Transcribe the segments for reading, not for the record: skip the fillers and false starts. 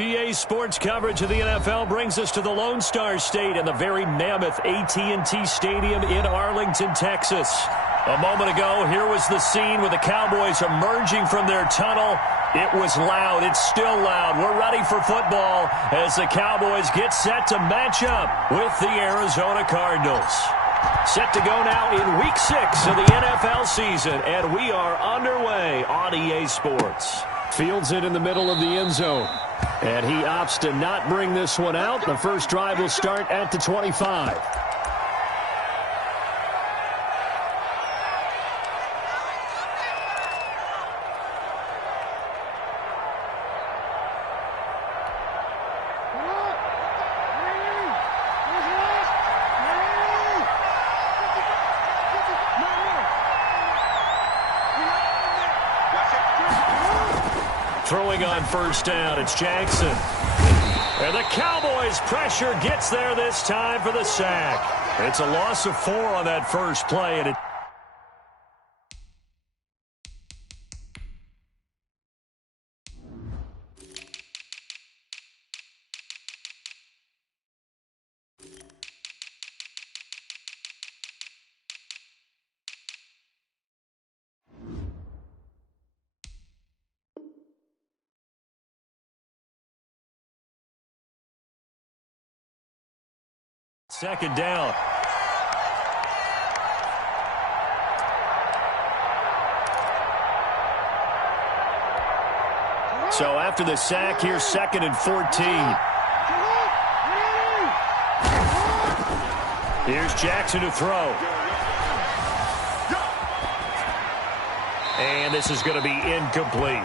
EA Sports coverage of the NFL brings us to the Lone Star State and the very mammoth AT&T Stadium in Arlington, Texas. A moment ago, here was the scene with the Cowboys emerging from their tunnel. It was loud. It's still loud. We're ready for football as the Cowboys get set to match up with the Arizona Cardinals. Set to go now in Week 6 of the NFL season, and we are underway on EA Sports. Fields it in the middle of the end zone. And he opts to not bring this one out. The first drive will start at the 25. Throwing on first down, it's Jackson. And the Cowboys' pressure gets there this time for the sack. It's a loss of 4 on that first play, and it second down. So after the sack, here's 2nd and 14. Here's Jackson to throw. And this is going to be incomplete.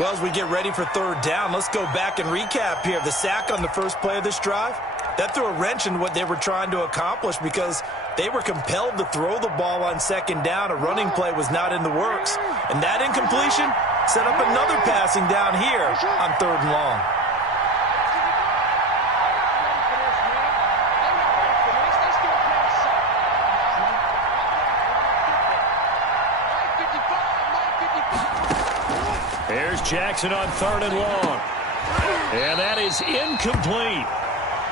Well, as we get ready for third down, let's go back and recap here. The sack on the first play of this drive, that threw a wrench in what they were trying to accomplish because they were compelled to throw the ball on second down. A running play was not in the works. And that incompletion set up another passing down here on 3rd and long. Here's Jackson on 3rd and long. And that is incomplete.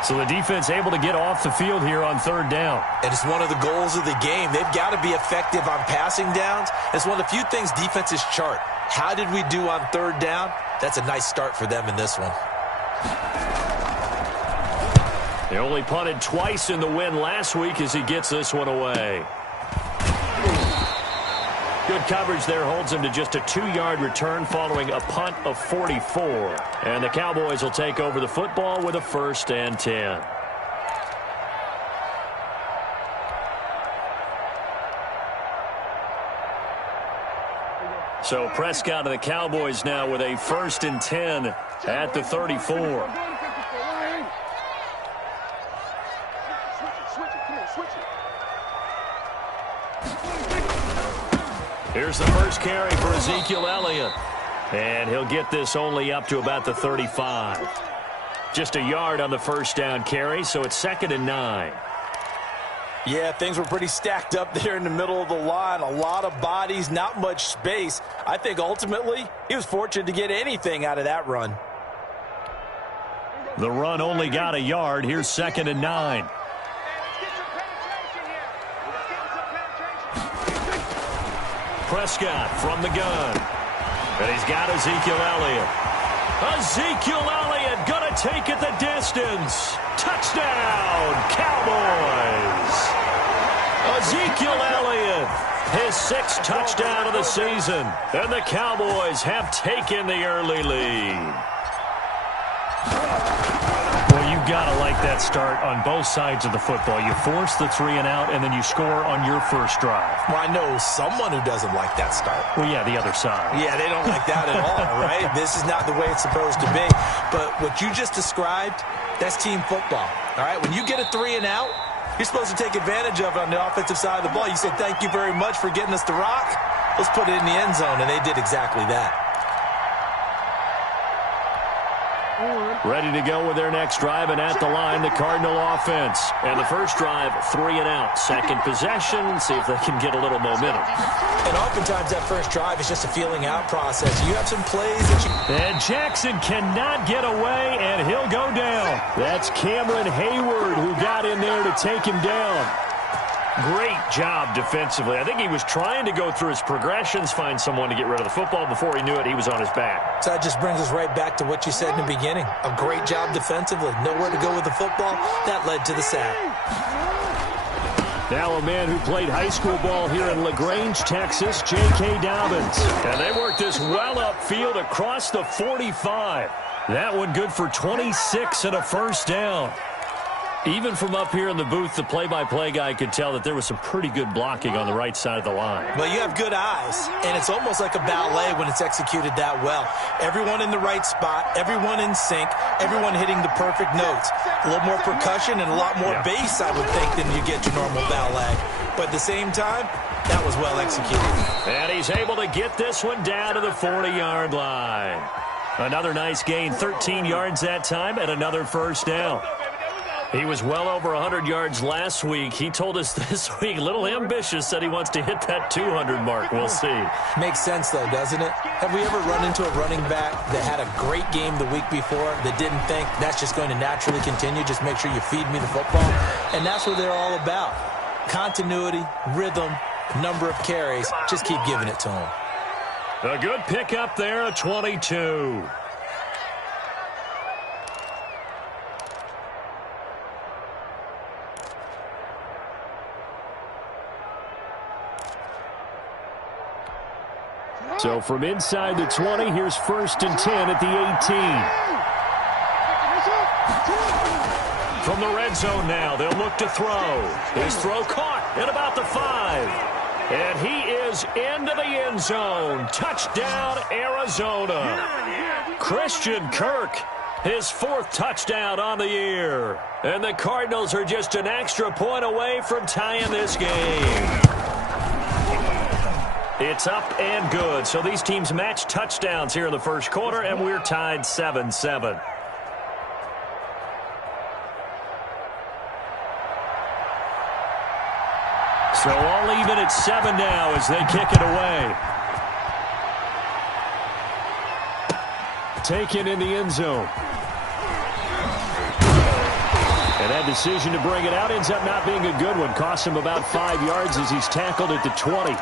So the defense able to get off the field here on 3rd down. And it's one of the goals of the game. They've got to be effective on passing downs. It's one of the few things defenses chart. How did we do on 3rd down? That's a nice start for them in this one. They only punted twice in the win last week as he gets this one away. Good coverage there holds him to just a 2-yard return following a punt of 44. And the Cowboys will take over the football with a 1st and 10. So Prescott and the Cowboys now with a 1st and 10 at the 34. Here's the first carry for Ezekiel Elliott. And he'll get this only up to about the 35. Just a yard on the first down carry, so it's 2nd and 9. Yeah, things were pretty stacked up there in the middle of the line. A lot of bodies, not much space. I think ultimately he was fortunate to get anything out of that run. The run only got a yard. Here's 2nd and 9. Prescott from the gun. And he's got Ezekiel Elliott. Ezekiel Elliott going to take it the distance. Touchdown, Cowboys. Ezekiel Elliott, his 6th touchdown of the season. And the Cowboys have taken the early lead. Well, you've got to like that start on both sides of the football. You force the 3 and out, and then you score on your first drive. Well, I know someone who doesn't like that start. Well, yeah, the other side. Yeah, they don't like that at all, right? This is not the way it's supposed to be. But what you just described, that's team football, all right? When you get a 3 and out, you're supposed to take advantage of it on the offensive side of the ball. You say, thank you very much for getting us the rock. Let's put it in the end zone, and they did exactly that. Ready to go with their next drive, and at the line, the Cardinal offense. And the first drive, 3 and out. Second possession, see if they can get a little momentum. And oftentimes that first drive is just a feeling out process. You have some plays that you... And Jackson cannot get away, and he'll go down. That's Cameron Hayward who got in there to take him down. Great job defensively. I think he was trying to go through his progressions, find someone to get rid of the football. Before he knew it, he was on his back. So that just brings us right back to what you said in the beginning. A great job defensively. Nowhere to go with the football. That led to the sack. Now a man who played high school ball here in LaGrange, Texas, J.K. Dobbins. And they worked this well upfield across the 45. That one good for 26 and a first down. Even from up here in the booth, the play-by-play guy could tell that there was some pretty good blocking on the right side of the line. Well, you have good eyes, and it's almost like a ballet when it's executed that well. Everyone in the right spot, everyone in sync, everyone hitting the perfect notes. A little more percussion and a lot more bass, I would think, than you get your normal ballet. But at the same time, that was well executed. And he's able to get this one down to the 40-yard line. Another nice gain, 13 yards that time, and another first down. He was well over 100 yards last week. He told us this week, a little ambitious, said he wants to hit that 200 mark. We'll see. Makes sense, though, doesn't it? Have we ever run into a running back that had a great game the week before that didn't think that's just going to naturally continue? Just make sure you feed me the football. And that's what they're all about. Continuity, rhythm, number of carries. Just keep giving it to him. A good pickup there, a 22. So from inside the 20, here's 1st and 10 at the 18. From the red zone now, they'll look to throw. His throw caught at about the 5. And he is into the end zone. Touchdown, Arizona. Christian Kirk, his 4th touchdown on the year. And the Cardinals are just an extra point away from tying this game. It's up and good. So these teams match touchdowns here in the first quarter, and we're tied 7-7. So all even at 7 now as they kick it away. Taken in the end zone. And that decision to bring it out ends up not being a good one. Costs him about 5 yards as he's tackled at the 20.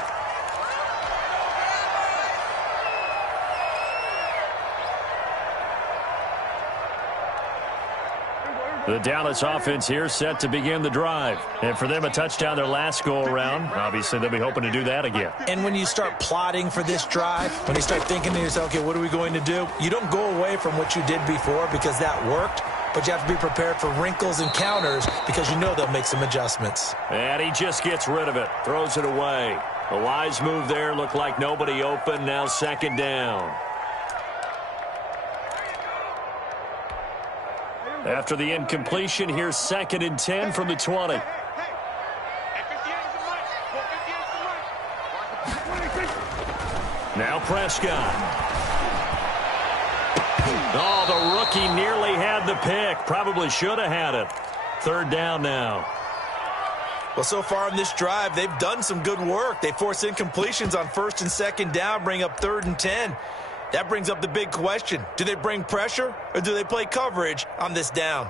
The Dallas offense here set to begin the drive. And for them, a touchdown their last go-around. Obviously, they'll be hoping to do that again. And when you start plotting for this drive, when you start thinking to yourself, okay, what are we going to do? You don't go away from what you did before because that worked, but you have to be prepared for wrinkles and counters because you know they'll make some adjustments. And he just gets rid of it, throws it away. A wise move there, looked like nobody open, now 2nd down. After the incompletion, here's 2nd and 10 from the 20. Now Prescott. Oh, the rookie nearly had the pick. Probably should have had it. 3rd down now. Well, so far in this drive, they've done some good work. They force incompletions on 1st and 2nd down, bring up 3rd and 10. That brings up the big question. Do they bring pressure or do they play coverage on this down?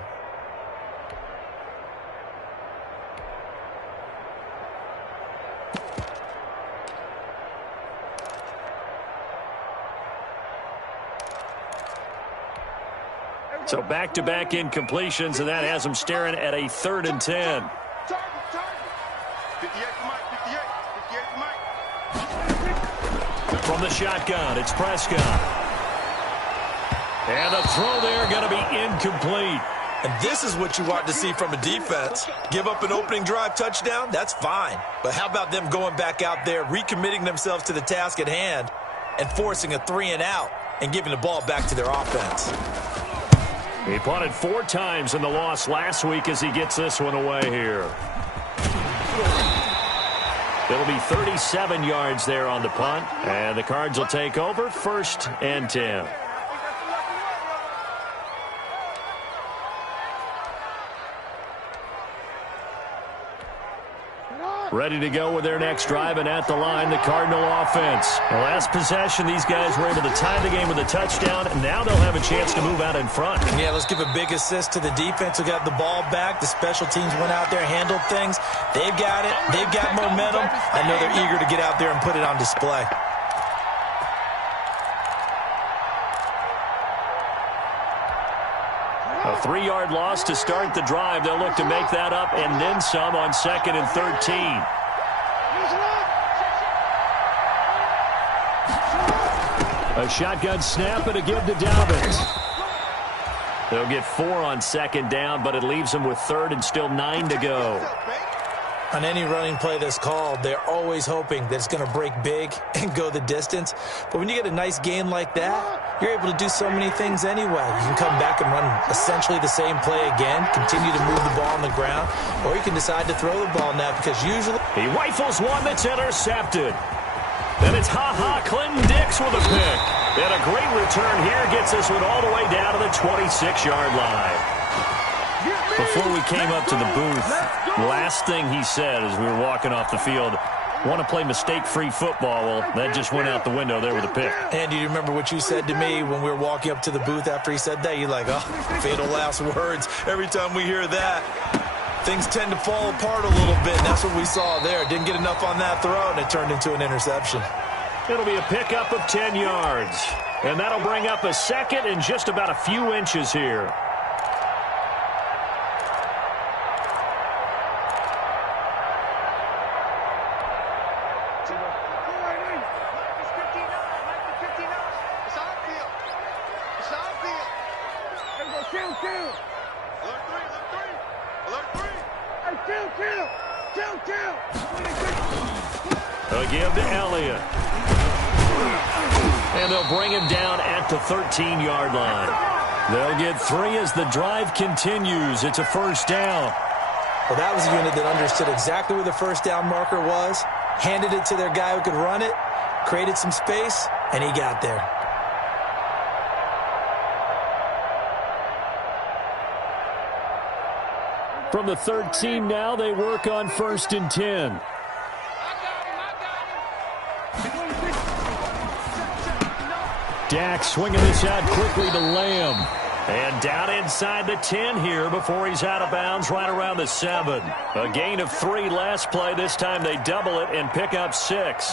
So back-to-back incompletions, and that has them staring at a 3rd and 10. From the shotgun, it's Prescott. And the throw there going to be incomplete. And this is what you want to see from a defense. Give up an opening drive touchdown, that's fine. But how about them going back out there, recommitting themselves to the task at hand, and forcing a 3 and out and giving the ball back to their offense. He punted 4 times in the loss last week as he gets this one away here. It'll be 37 yards there on the punt, and the Cards will take over 1st and 10. Ready to go with their next drive, and at the line, the Cardinal offense. The last possession, these guys were able to tie the game with a touchdown, and now they'll have a chance to move out in front. Yeah, let's give a big assist to the defense who got the ball back. The special teams went out there, handled things. They've got it. They've got momentum. I know they're eager to get out there and put it on display. A 3-yard loss to start the drive. They'll look to make that up and then some on 2nd and 13. A shotgun snap and a give to Dobbins. They'll get 4 on 2nd down, but it leaves them with 3rd and still 9 to go. On any running play that's called, they're always hoping that it's going to break big and go the distance. But when you get a nice game like that, you're able to do so many things anyway. You can come back and run essentially the same play again, continue to move the ball on the ground, or you can decide to throw the ball now because usually... He rifles one that's intercepted. Then it's Clinton Dix with a pick. And a great return here gets this one all the way down to the 26-yard line. Before we came up to the booth, last thing he said as we were walking off the field, want to play mistake-free football. Well, that just went out the window there with a pick. And you remember what you said to me when we were walking up to the booth after he said that? You're like, oh, fatal last words. Every time we hear that, things tend to fall apart a little bit. And that's what we saw there. Didn't get enough on that throw, and it turned into an interception. It'll be a pickup of 10 yards. And that'll bring up a 2nd and just about a few inches here. A give to Elliott. And they'll bring him down at the 13-yard line. They'll get 3 as the drive continues. It's a 1st down. Well, that was a unit that understood exactly where the 1st down marker was, handed it to their guy who could run it, created some space, and he got there. From the 13 now, they work on 1st and 10. Dak swinging this out quickly to Lamb. And down inside the 10 here before he's out of bounds right around the 7. A gain of 3 last play. This time they double it and pick up 6.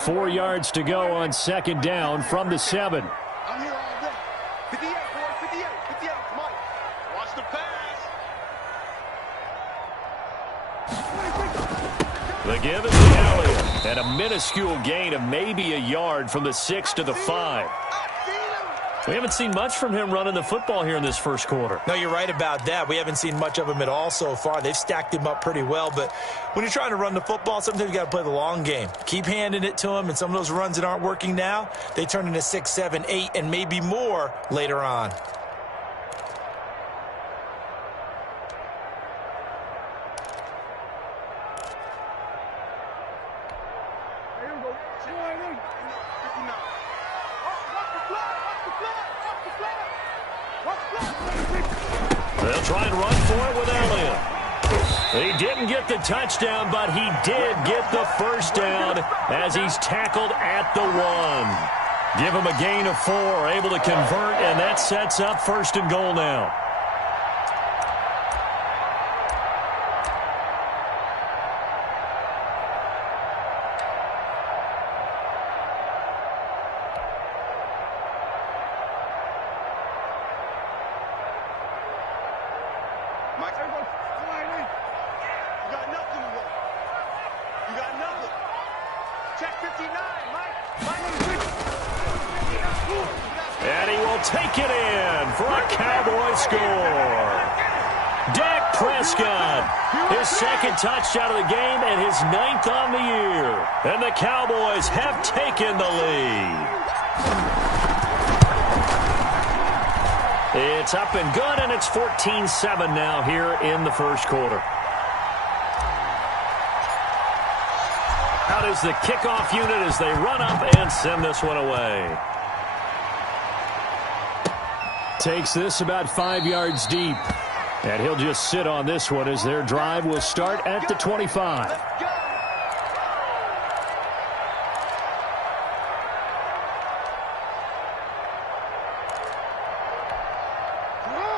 Four yards to go on 2nd down from the 7. I'm here all day. 58, boy, 58, 58. Come on. Watch the pass. The give is to Elliott. And a minuscule gain of maybe a yard from the 6 to the 5. We haven't seen much from him running the football here in this first quarter. No, you're right about that. We haven't seen much of him at all so far. They've stacked him up pretty well, but when you're trying to run the football, sometimes you got to play the long game. Keep handing it to him, and some of those runs that aren't working now, they turn into 6, 7, 8, and maybe more later on. They'll try and run for it with Elliott. He didn't get the touchdown, but he did get the 1st down as he's tackled at the 1. Give him a gain of 4, able to convert, and that sets up 1st and goal now. And he will take it in for a Cowboy score. Dak Prescott, his 2nd touchdown of the game and his 9th on the year. And the Cowboys have taken the lead. It's up and good, and it's 14-7 now here in the first quarter. Out is the kickoff unit as they run up and send this one away. Takes this about 5 yards deep. And he'll just sit on this one as their drive will start at the 25.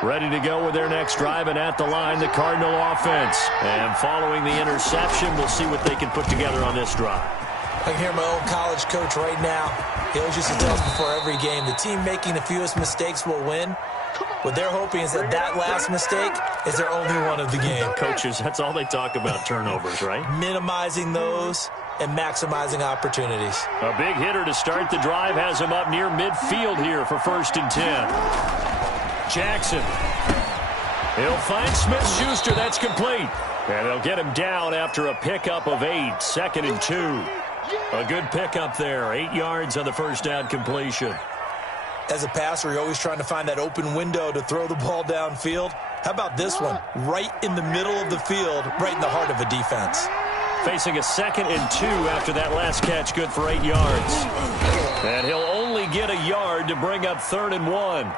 Ready to go with their next drive, and at the line, the Cardinal offense. And following the interception, we'll see what they can put together on this drive. I can hear my old college coach right now. He always used to tell us before every game, the team making the fewest mistakes will win. What they're hoping is that that last mistake is their only one of the game. Coaches, that's all they talk about, turnovers, right? Minimizing those and maximizing opportunities. A big hitter to start the drive has him up near midfield here for 1st and 10. Jackson. He'll find Smith-Schuster. That's complete. And they'll get him down after a pickup of 8. 2nd and 2. A good pickup there. 8 yards on the first down completion. As a passer, you're always trying to find that open window to throw the ball downfield. How about this one? Right in the middle of the field, right in the heart of a defense. Facing a 2nd and 2 after that last catch, good for 8 yards. And he'll only get a yard to bring up 3rd and 1.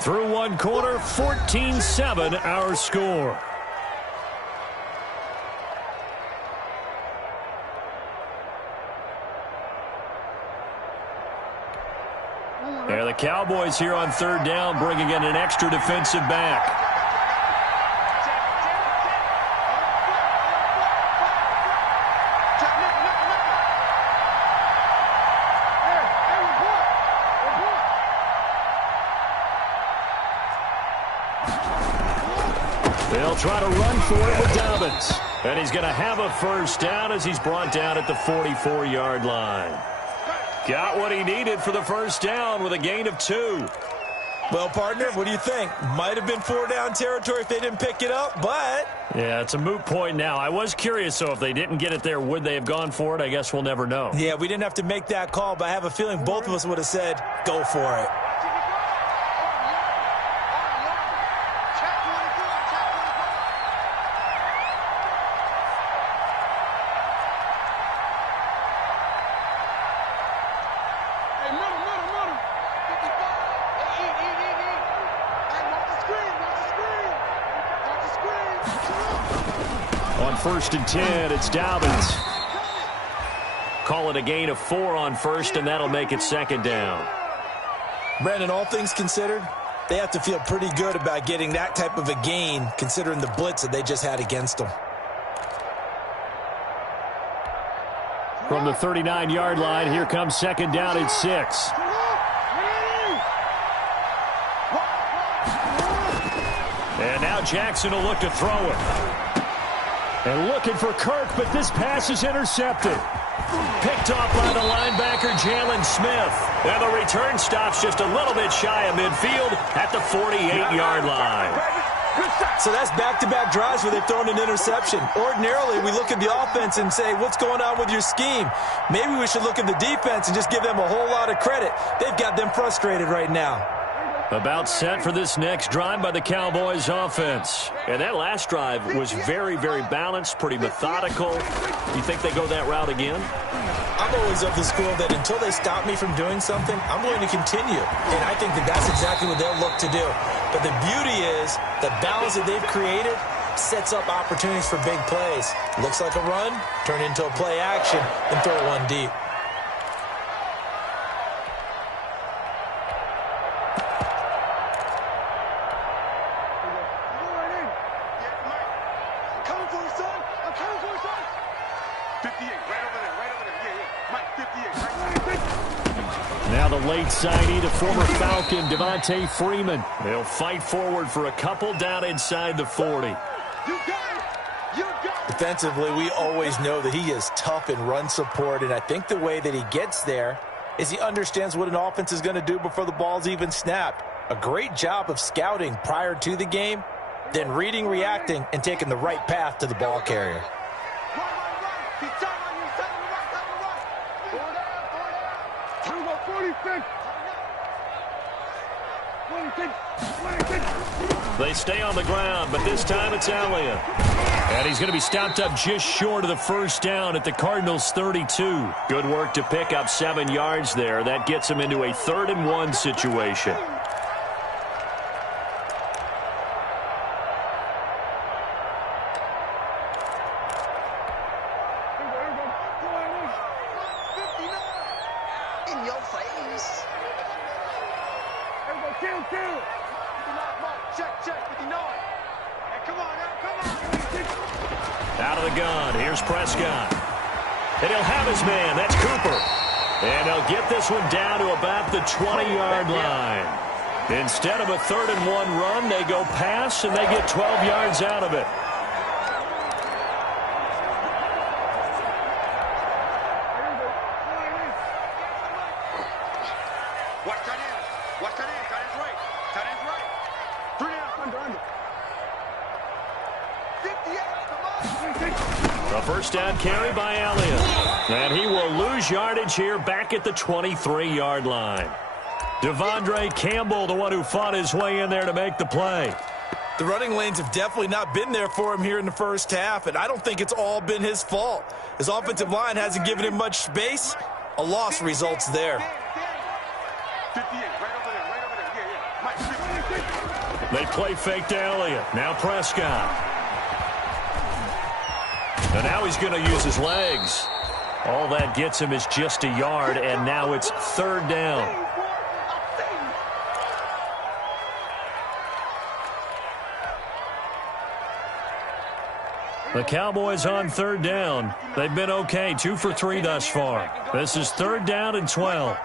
Through one quarter, 14-7 our score. And the Cowboys here on 3rd down, bringing in an extra defensive back. They'll try to run for it with Dobbins. And he's going to have a first down as he's brought down at the 44-yard line. Got what he needed for the first down with a gain of 2. Well, partner, what do you think? Might have been 4-down territory if they didn't pick it up, but... Yeah, it's a moot point now. I was curious, so if they didn't get it there, would they have gone for it? I guess we'll never know. Yeah, we didn't have to make that call, but I have a feeling both of us would have said, go for it. On 1st and 10, it's Dobbins. Call it a gain of 4 on 1st, and that'll make it 2nd down. Brandon, all things considered, they have to feel pretty good about getting that type of a gain, considering the blitz that they just had against them. From the 39-yard line, here comes 2nd down at 6. And now Jackson will look to throw it. And looking for Kirk, but this pass is intercepted. Picked off by the linebacker, Jalen Smith. And the return stops just a little bit shy of midfield at the 48-yard line. So that's back-to-back drives where they've thrown an interception. Ordinarily, we look at the offense and say, what's going on with your scheme? Maybe we should look at the defense and just give them a whole lot of credit. They've got them frustrated right now. About set for this next drive by the Cowboys offense. And that last drive was very, very balanced, pretty methodical. You think they go that route again? I'm always of the school that until they stop me from doing something, I'm going to continue. And I think that that's exactly what they'll look to do. But the beauty is the balance that they've created sets up opportunities for big plays. Looks like a run, turn into a play action, and throw one deep. Now the late signee to former Falcon, Devontae Freeman. They'll fight forward for a couple down inside the 40. Defensively, we always know that he is tough in run support, and I think the way that he gets there is he understands what an offense is going to do before the ball's even snapped. A great job of scouting prior to the game, then reading, reacting, and taking the right path to the ball carrier. They stay on the ground, but this time it's Elliott. And he's going to be stopped up just short of the first down at the Cardinals' 32. Good work to pick up 7 yards there. That gets him into a 3rd-and-1 situation. In your face. Check, 59. Hey, come on now, come on. Out of the gun, here's Prescott. And he'll have his man, that's Cooper. And they'll get this one down to about the 20-yard line. Instead of a 3rd-and-1 run, they go pass, and they get 12 yards out of it. Watch tight end. Watch tight end. Tight end's right. Tight end's right. 3 down. 58. Come on. A first down carry by Elliott. And he will lose yardage here back at the 23-yard line. Devondre Campbell, the one who fought his way in there to make the play. The running lanes have definitely not been there for him here in the first half, and I don't think it's all been his fault. His offensive line hasn't given him much space. A loss results there. 58. Right over there. Yeah. Mike, They play fake to Elliott. Now Prescott. And now he's going to use his legs. All that gets him is just a yard, and now it's 3rd down. The Cowboys on 3rd down. They've been okay, 2 for 3 thus far. This is 3rd down and 12.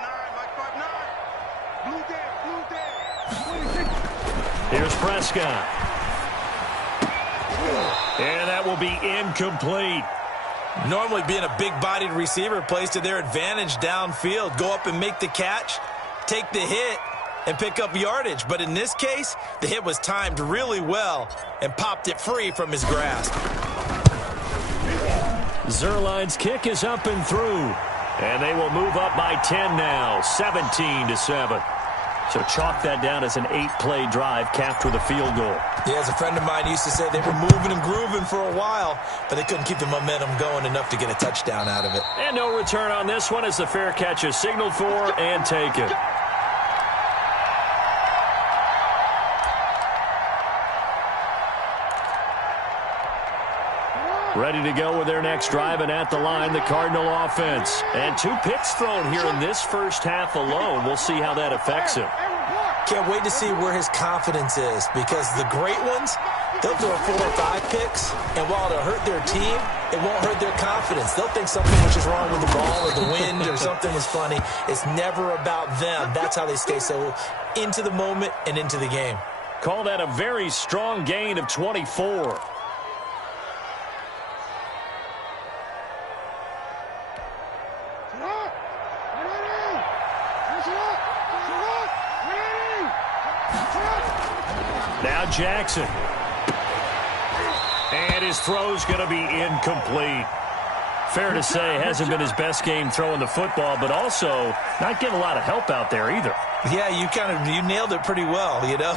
Here's Prescott. And that will be incomplete. Normally being a big-bodied receiver plays to their advantage downfield. Go up and make the catch, take the hit, and pick up yardage. But in this case, the hit was timed really well and popped it free from his grasp. Zuerlein's kick is up and through. And they will move up by 10 now, 17-7. So chalk that down as an 8-play drive capped with a field goal. Yeah, as a friend of mine used to say, they were moving and grooving for a while, but they couldn't keep the momentum going enough to get a touchdown out of it. And no return on this one as the fair catch is signaled for and taken. Ready to go with their next drive, and at the line, the Cardinal offense. And 2 picks thrown here in this first half alone. We'll see how that affects him. Can't wait to see where his confidence is, because the great ones, they'll throw 4 or 5 picks, and while it'll hurt their team, it won't hurt their confidence. They'll think something was just wrong with the ball or the wind or something was funny. It's never about them. That's how they stay so into the moment and into the game. Call that a very strong gain of 24. Now Jackson. And his throw's going to be incomplete. Fair to say, hasn't been his best game throwing the football, but also not getting a lot of help out there either. Yeah, you nailed it pretty well, you know.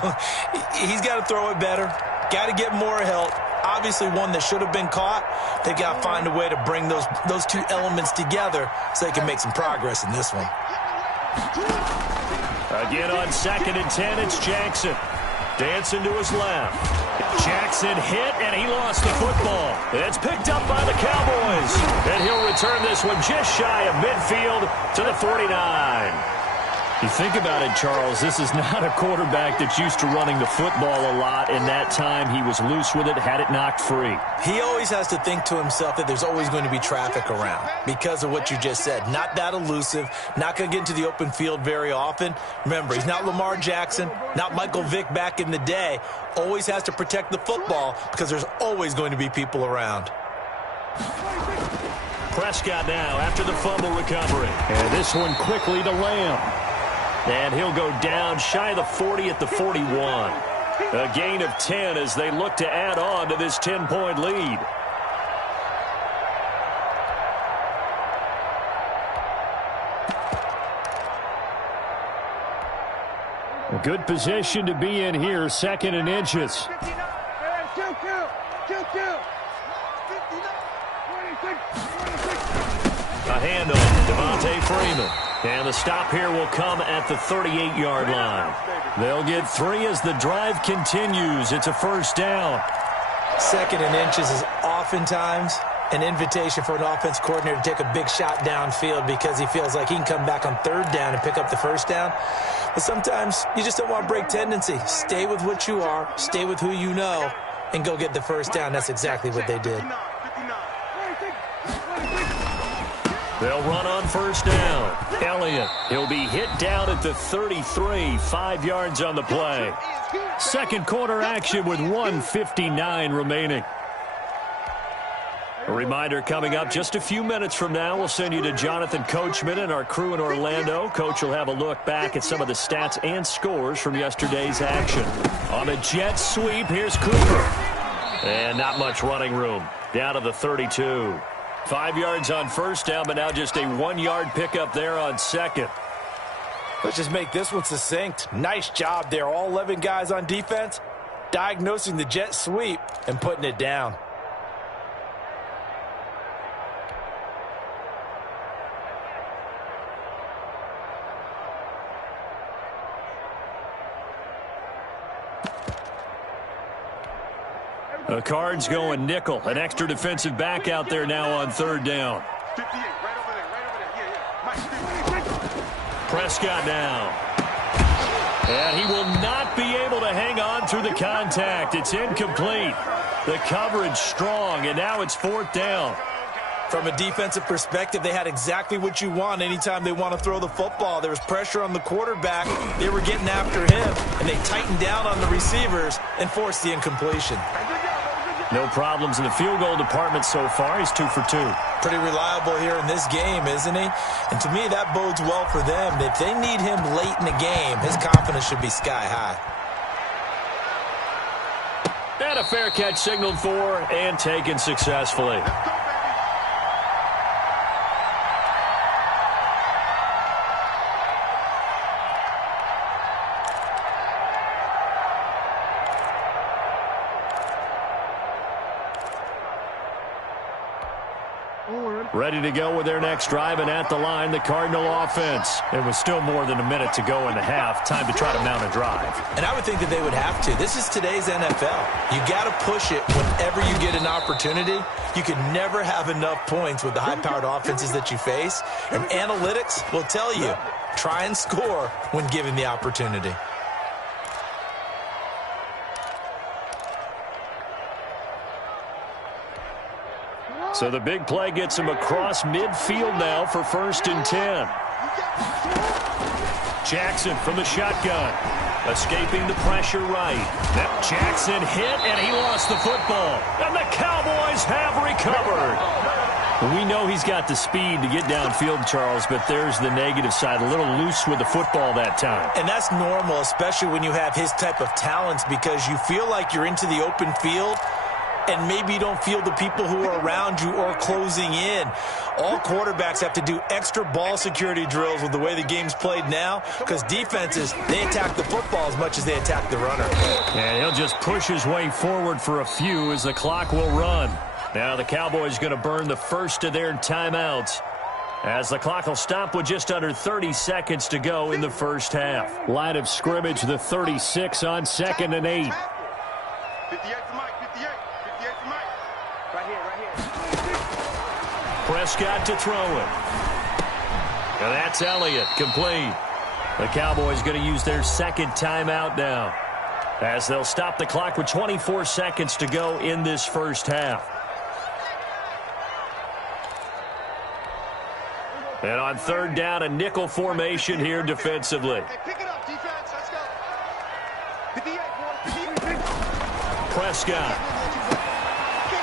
He's got to throw it better. Got to get more help. Obviously one that should have been caught. They've got to find a way to bring those 2 elements together so they can make some progress in this one. Again on 2nd and 10, it's Jackson. Dancing to his left. Jackson hit, and he lost the football. It's picked up by the Cowboys. And he'll return this one just shy of midfield to the 49. You think about it, Charles, this is not a quarterback that's used to running the football a lot. In that time, he was loose with it, had it knocked free. He always has to think to himself that there's always going to be traffic around because of what you just said. Not that elusive, not going to get into the open field very often. Remember, he's not Lamar Jackson, not Michael Vick back in the day. Always has to protect the football because there's always going to be people around. Prescott now after the fumble recovery. And this one quickly to Lamb. And he'll go down shy of the 40 at the 41. A gain of 10 as they look to add on to this 10-point lead. A good position to be in here, 2nd and inches. A handoff, Devontae Freeman. And the stop here will come at the 38-yard line. They'll get 3 as the drive continues. It's a first down. 2nd and inches is oftentimes an invitation for an offense coordinator to take a big shot downfield because he feels like he can come back on 3rd down and pick up the first down. But sometimes you just don't want to break tendency. Stay with what you are, stay with who you know, and go get the first down. That's exactly what they did. They'll run on first down. Elliott, he'll be hit down at the 33, 5 yards on the play. Second quarter action with 1:59 remaining. A reminder coming up just a few minutes from now. We'll send you to Jonathan Coachman and our crew in Orlando. Coach will have a look back at some of the stats and scores from yesterday's action. On a jet sweep, here's Cooper. And not much running room. Down to the 32. 5 yards on first down, but now just a 1-yard pickup there on second. Let's just make this one succinct. Nice job there. All 11 guys on defense diagnosing the jet sweep and putting it down. The Cards going nickel. An extra defensive back out there now on 3rd down. Prescott now. And he will not be able to hang on through the contact. It's incomplete. The coverage strong, and now it's 4th down. From a defensive perspective, they had exactly what you want anytime they want to throw the football. There was pressure on the quarterback. They were getting after him, and they tightened down on the receivers and forced the incompletion. No problems in the field goal department so far. He's 2 for 2. Pretty reliable here in this game, isn't he? And to me, that bodes well for them. If they need him late in the game, his confidence should be sky high. And a fair catch signaled for and taken successfully. Ready to go with their next drive, and at the line, the Cardinal offense. It was still more than a minute to go in the half. Time to try to mount a drive. And I would think that they would have to. This is today's NFL. You got to push it whenever you get an opportunity. You can never have enough points with the high-powered offenses that you face. And analytics will tell you, try and score when given the opportunity. So the big play gets him across midfield now for 1st and 10. Jackson from the shotgun. Escaping the pressure right. That Jackson hit, and he lost the football. And the Cowboys have recovered. We know he's got the speed to get downfield, Charles, but there's the negative side. A little loose with the football that time. And that's normal, especially when you have his type of talents, because you feel like you're into the open field, and maybe you don't feel the people who are around you or closing in. All quarterbacks have to do extra ball security drills with the way the game's played now, because defenses, they attack the football as much as they attack the runner. And he'll just push his way forward for a few as the clock will run. Now the Cowboys going to burn the first of their timeouts, as the clock will stop with just under 30 seconds to go in the first half. Line of scrimmage, the 36 on 2nd and 8. 58 to Mike, 58 to Mike. Right here. Prescott to throw it. And that's Elliott, complete. The Cowboys going to use their second timeout now, as they'll stop the clock with 24 seconds to go in this first half. And on 3rd down, a nickel formation here defensively. Hey, pick it up, defense. Let's go. 58, 58. Prescott.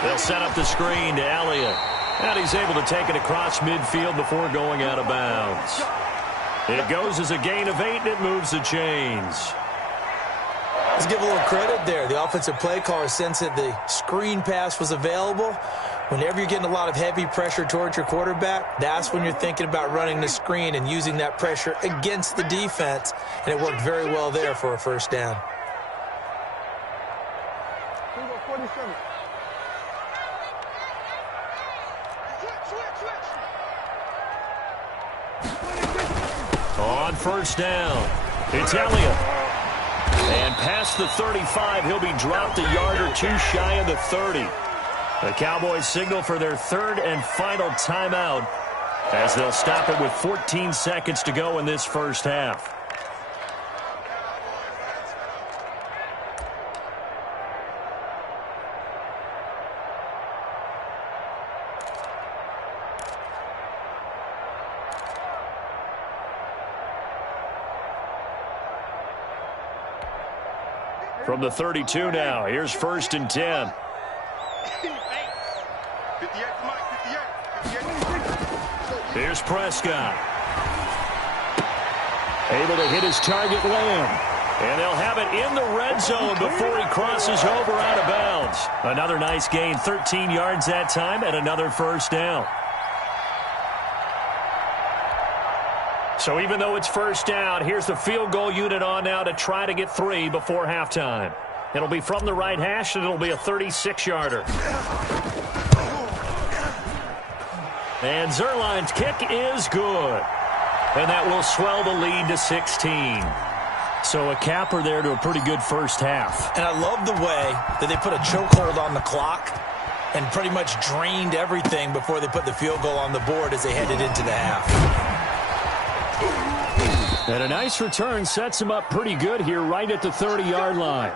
They'll set up the screen to Elliott. And he's able to take it across midfield before going out of bounds. It goes as a gain of 8, and it moves the chains. Let's give a little credit there. The offensive play caller sensed that the screen pass was available. Whenever you're getting a lot of heavy pressure towards your quarterback, that's when you're thinking about running the screen and using that pressure against the defense. And it worked very well there for a first down. On first down, it's Elliott. And past the 35, he'll be dropped a yard or two shy of the 30. The Cowboys signal for their third and final timeout as they'll stop it with 14 seconds to go in this first half. From the 32 now, here's first and 10. Here's Prescott. Able to hit his target, Lamb. And they'll have it in the red zone before he crosses over out of bounds. Another nice gain, 13 yards that time, and another first down. So even though it's first down, here's the field goal unit on now to try to get 3 before halftime. It'll be from the right hash, and it'll be a 36-yarder. And Zuerlein's kick is good. And that will swell the lead to 16. So a capper there to a pretty good first half. And I love the way that they put a chokehold on the clock and pretty much drained everything before they put the field goal on the board as they headed into the half. And a nice return sets him up pretty good here right at the 30-yard line.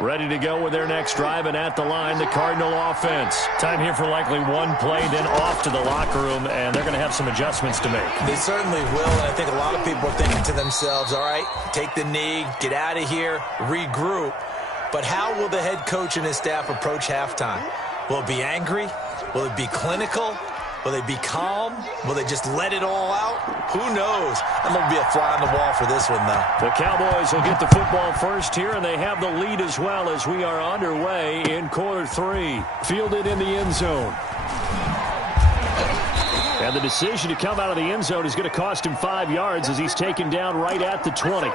Ready to go with their next drive, and at the line, the Cardinal offense. Time here for likely one play, then off to the locker room, and they're going to have some adjustments to make. They certainly will, and I think a lot of people are thinking to themselves, all right, take the knee, get out of here, regroup. But how will the head coach and his staff approach halftime? Will it be angry? Will it be clinical? Will they be calm? Will they just let it all out? Who knows? I'm going to be a fly on the wall for this one, though. The Cowboys will get the football first here, and they have the lead as well as we are underway in quarter 3. Fielded in the end zone. And the decision to come out of the end zone is going to cost him 5 yards as he's taken down right at the 20.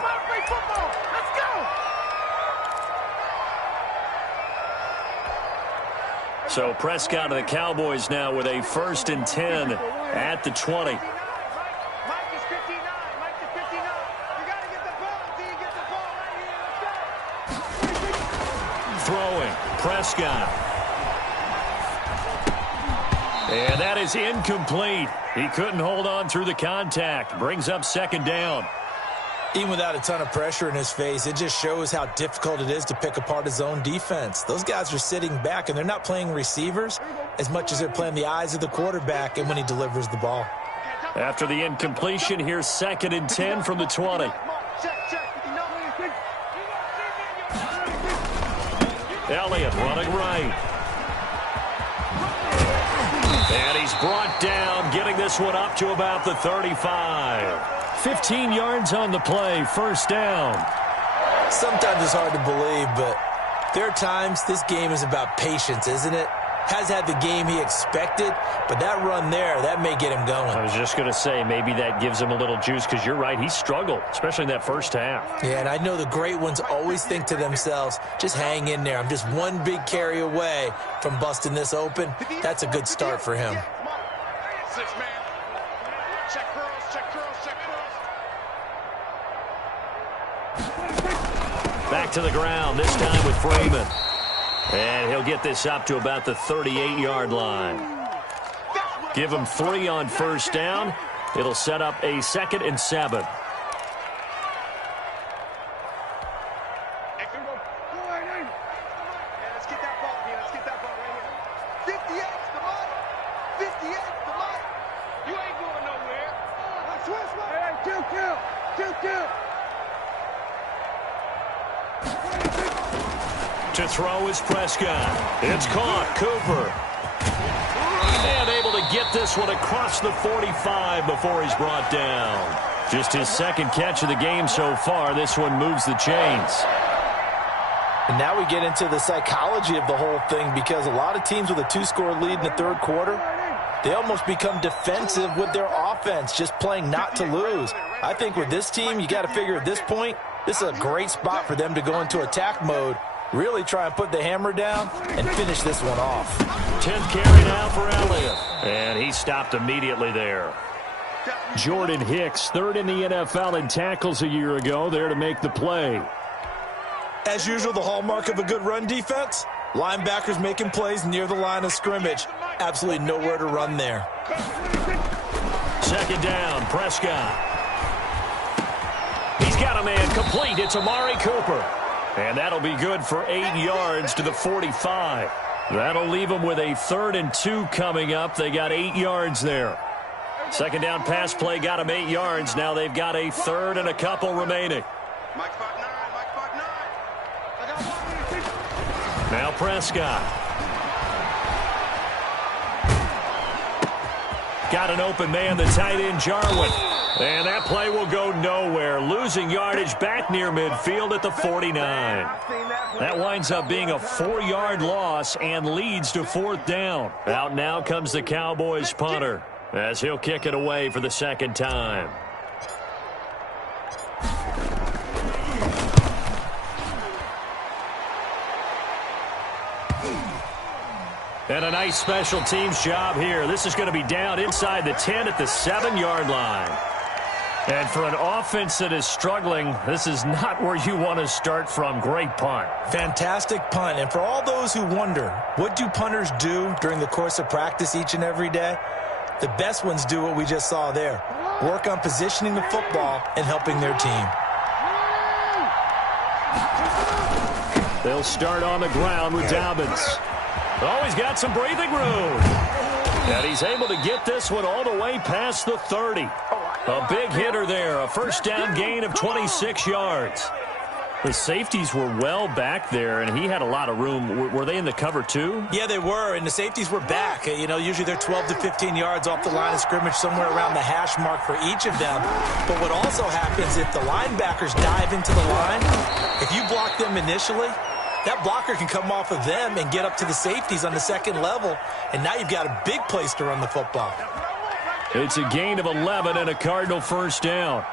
So Prescott and the Cowboys now with a first and 10 at the 20. Mike is 59. Mike is 59. You got to get the ball until you get the ball right here. Let's go. Throwing, Prescott. And that is incomplete. He couldn't hold on through the contact. Brings up second down. Even without a ton of pressure in his face, it just shows how difficult it is to pick apart his own defense. Those guys are sitting back, and they're not playing receivers as much as they're playing the eyes of the quarterback and when he delivers the ball. After the incompletion, here's second and 10 from the 20. Elliott running right. And he's brought down, getting this one up to about the 35. 15 yards on the play, first down. Sometimes it's hard to believe, but there are times this game is about patience, isn't it? Has had the game he expected, but that run there, that may get him going. I was just going to say, maybe that gives him a little juice, because you're right, he struggled, especially in that first half. Yeah, and I know the great ones always think to themselves, just hang in there. I'm just one big carry away from busting this open. That's a good start for him. 6 man. Check curls, check curls, check curls. Back to the ground, this time with Freeman. And he'll get this up to about the 38-yard line. Give him 3 on first down. It'll set up a 2nd and 7. Let's get that ball here. Let's get that ball right here. 58's the mic. 58's the mic. You ain't going nowhere. Hey, chill. To throw is Prescott. It's caught. Cooper. And able to get this one across the 45 before he's brought down. Just his second catch of the game so far. This one moves the chains. And now we get into the psychology of the whole thing, because a lot of teams with a 2-score lead in the third quarter, they almost become defensive with their offense, just playing not to lose. I think with this team, you got to figure at this point, this is a great spot for them to go into attack mode, really try and put the hammer down and finish this one off. 10th carry now for Elliott. And he stopped immediately there. Jordan Hicks, third in the NFL in tackles a year ago, there to make the play. As usual, the hallmark of a good run defense, linebackers making plays near the line of scrimmage. Absolutely nowhere to run there. Second down, Prescott. He's got a man complete. It's Amari Cooper. And that'll be good for 8 yards to the 45. That'll leave them with a 3rd and 2 coming up. They got 8 yards there. Second down pass play got them 8 yards. Now they've got a 3rd and a couple remaining. Now Prescott. Got an open man, the tight end, Jarwin. And that play will go nowhere. Losing yardage back near midfield at the 49. That winds up being a 4-yard loss and leads to 4th down. Out now comes the Cowboys punter, as he'll kick it away for the second time. And a nice special teams job here. This is going to be down inside the 10 at the 7-yard line. And for an offense that is struggling, this is not where you want to start from. Great punt. Fantastic punt. And for all those who wonder, what do punters do during the course of practice each and every day? The best ones do what we just saw there. Work on positioning the football and helping their team. They'll start on the ground with Dobbins. Oh, he's got some breathing room. And he's able to get this one all the way past the 30. A big hitter there. A first down gain of 26 yards. The safeties were well back there, and he had a lot of room. Were they in the cover too? Yeah, they were, and the safeties were back. You know, usually they're 12 to 15 yards off the line of scrimmage, somewhere around the hash mark for each of them. But what also happens if the linebackers dive into the line, if you block them initially, that blocker can come off of them and get up to the safeties on the second level, and now you've got a big place to run the football. It's a gain of 11 and a Cardinal first down.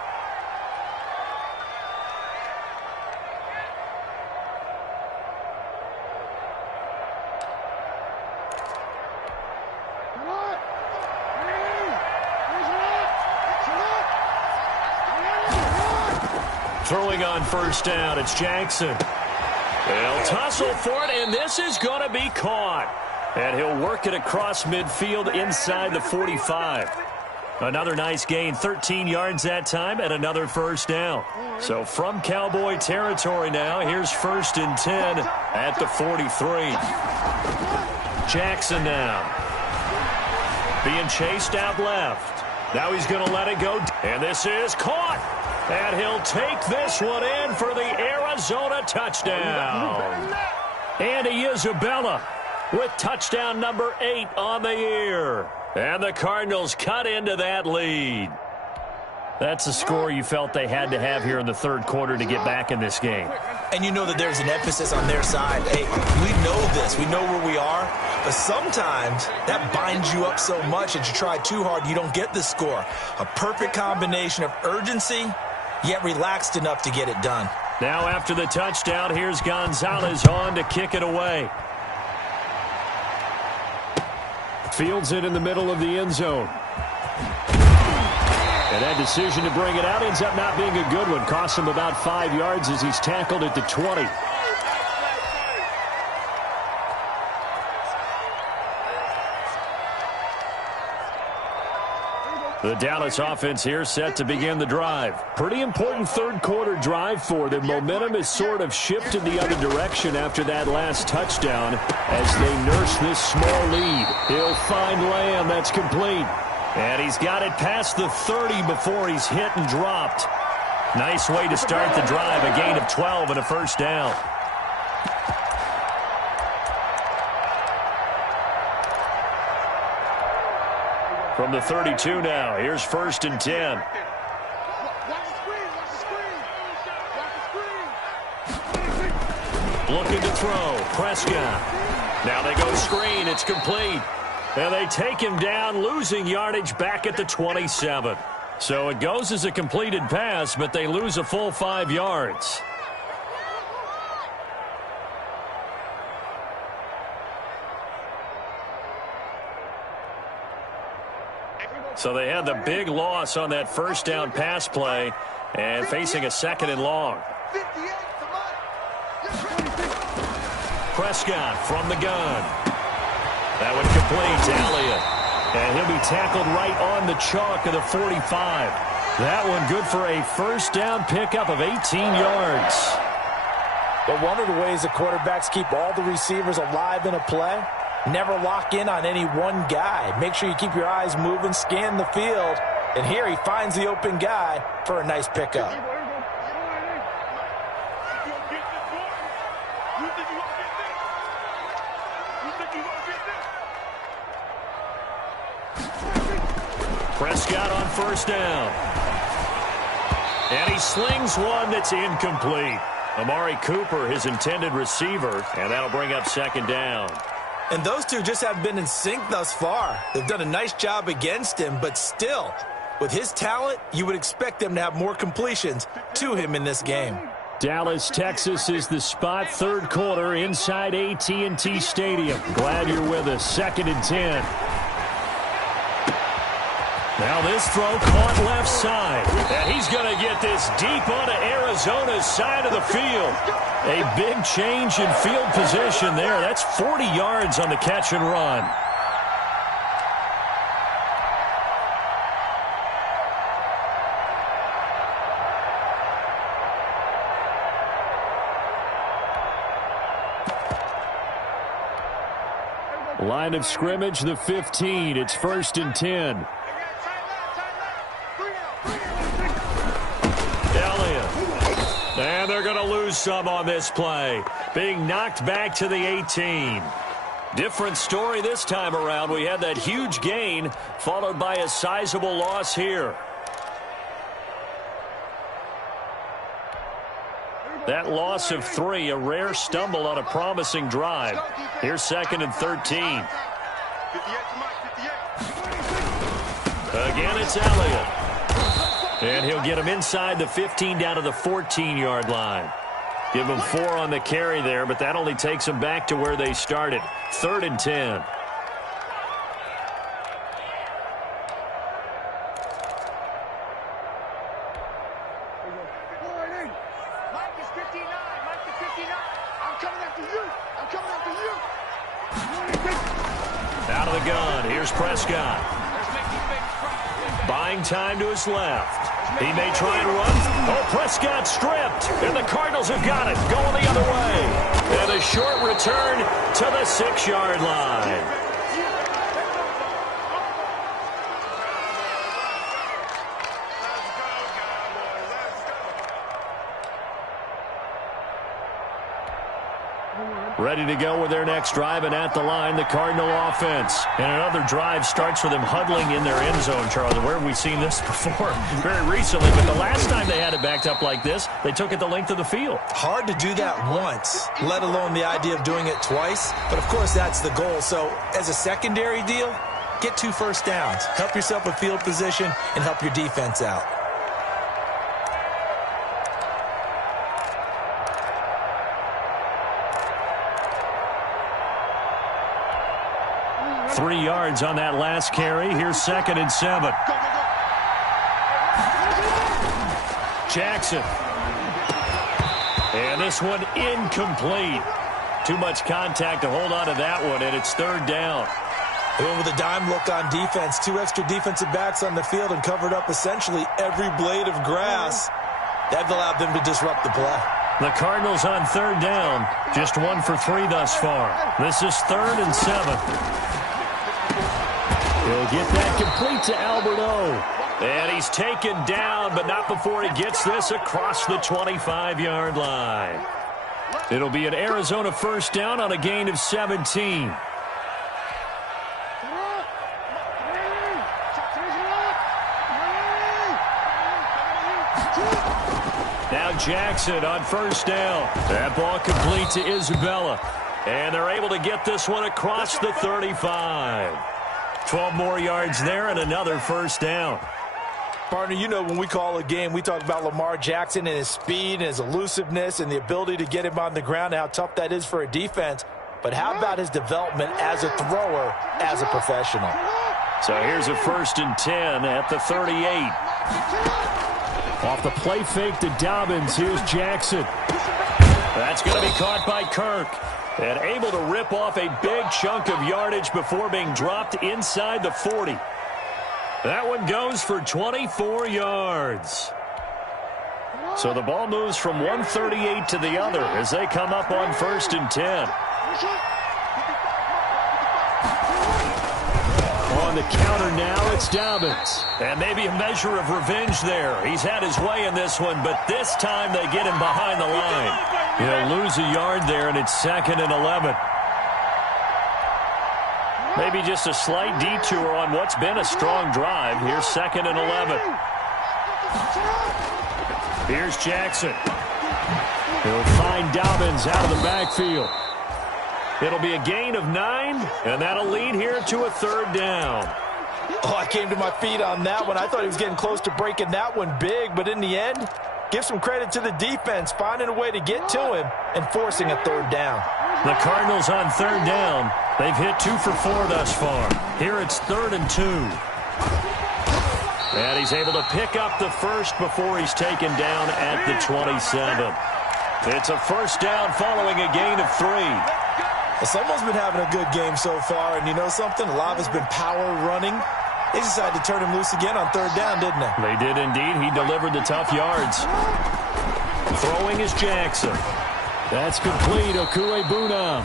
Throwing on first down, it's Jackson. They'll tussle for it, and this is going to be caught. And he'll work it across midfield inside the 45. Another nice gain, 13 yards that time, and another first down. So from Cowboy territory now, here's 1st and 10 at the 43. Jackson now. Being chased out left. Now he's going to let it go. And this is caught. And he'll take this one in for the Arizona touchdown. Andy Isabella with touchdown number 8 on the year. And the Cardinals cut into that lead. That's a score you felt they had to have here in the third quarter to get back in this game. And you know that there's an emphasis on their side. Hey, we know this. We know where we are. But sometimes that binds you up so much that you try too hard, you don't get the score. A perfect combination of urgency, yet relaxed enough to get it done. Now after the touchdown, here's Gonzalez on to kick it away. Fields it in the middle of the end zone. And that decision to bring it out ends up not being a good one. Costs him about 5 yards as he's tackled at the 20. The Dallas offense here set to begin the drive. Pretty important third quarter drive for them. Momentum has sort of shifted the other direction after that last touchdown as they nurse this small lead. He'll find Lamb. That's complete. And he's got it past the 30 before he's hit and dropped. Nice way to start the drive. A gain of 12 and a first down. From the 32 now, here's 1st and 10. Looking to throw. Prescott. Now they go screen. It's complete. And they take him down, losing yardage back at the 27. So it goes as a completed pass, but they lose a full 5 yards. So they had the big loss on that first down pass play and facing a 2nd and long. Prescott from the gun. That one complete to Elliott. And he'll be tackled right on the chalk of the 45. That one good for a first down pickup of 18 yards. But one of the ways the quarterbacks keep all the receivers alive in a play, never lock in on any one guy. Make sure you keep your eyes moving, scan the field. And here he finds the open guy for a nice pickup. Prescott on first down. And he slings one that's incomplete. Amari Cooper, his intended receiver, and that'll bring up 2nd down. And those two just have been in sync thus far. They've done a nice job against him, but still, with his talent, you would expect them to have more completions to him in this game. Dallas, Texas is the spot. 3rd quarter inside AT&T Stadium. Glad you're with us. 2nd and 10. Now this throw caught left side. And he's going to get this deep onto Arizona's side of the field. A big change in field position there. That's 40 yards on the catch and run. Line of scrimmage, the 15. It's 1st and 10. And they're going to lose some on this play. Being knocked back to the 18. Different story this time around. We had that huge gain followed by a sizable loss here. That loss of 3, a rare stumble on a promising drive. Here's 2nd and 13. Again, it's Elliott. And he'll get him inside the 15 down to the 14-yard line. Give him 4 on the carry there, but that only takes them back to where they started. 3rd and 10. Mike is 59. Mike is 59. I'm coming after you. I'm coming after you. Out of the gun. Here's Prescott. Buying time to his left. He may try and run. Oh, Prescott stripped. And the Cardinals have got it. Going the other way. And a short return to the 6-yard line. Ready to go with their next drive, and at the line, the Cardinal offense. And another drive starts with them huddling in their end zone, Charles. Where have we seen this before? Very recently, but the last time they had it backed up like this, they took it the length of the field. Hard to do that once, let alone the idea of doing it twice. But, of course, that's the goal. So, as a secondary deal, get 2 first downs. Help yourself with field position and help your defense out. Three yards on that last carry. Here's 2nd and 7. Jackson. And this one incomplete. Too much contact to hold on to that one, and it's 3rd down. They went with a dime look on defense. 2 extra defensive backs on the field and covered up essentially every blade of grass. That allowed them to disrupt the play. The Cardinals on 3rd down. Just 1 for 3 thus far. This is 3rd and 7. He'll get that complete to Albert O. And he's taken down, but not before he gets this across the 25-yard line. It'll be an Arizona first down on a gain of 17. Now Jackson on first down. That ball complete to Isabella. And they're able to get this one across the 35. 12 more yards there and another first down. Partner, you know when we call a game, we talk about Lamar Jackson and his speed and his elusiveness and the ability to get him on the ground and how tough that is for a defense. But how about his development as a thrower, as a professional? So here's a 1st and 10 at the 38. Off the play fake to Dobbins, here's Jackson. That's going to be caught by Kirk. And able to rip off a big chunk of yardage before being dropped inside the 40. That one goes for 24 yards. So the ball moves from 138 to the other as they come up on 1st and 10. On the counter now, it's Dobbins. And maybe a measure of revenge there. He's had his way in this one, but this time they get him behind the line. He'll lose a yard there, and it's 2nd and 11. Maybe just a slight detour on what's been a strong drive. Here's 2nd and 11. Here's Jackson. He'll find Dobbins out of the backfield. It'll be a gain of 9, and that'll lead here to a 3rd down. Oh, I came to my feet on that one. I thought he was getting close to breaking that one big, but in the end, give some credit to the defense, finding a way to get to him and forcing a 3rd down. The Cardinals on 3rd down. They've hit 2 for 4 thus far. Here it's 3rd and 2. And he's able to pick up the first before he's taken down at the 27. It's a first down following a gain of 3. Well, someone's been having a good game so far, and you know something? A lot has been power running. They decided to turn him loose again on 3rd down, didn't they? They did indeed. He delivered the tough yards. Throwing is Jackson. That's complete. Okuegbunam.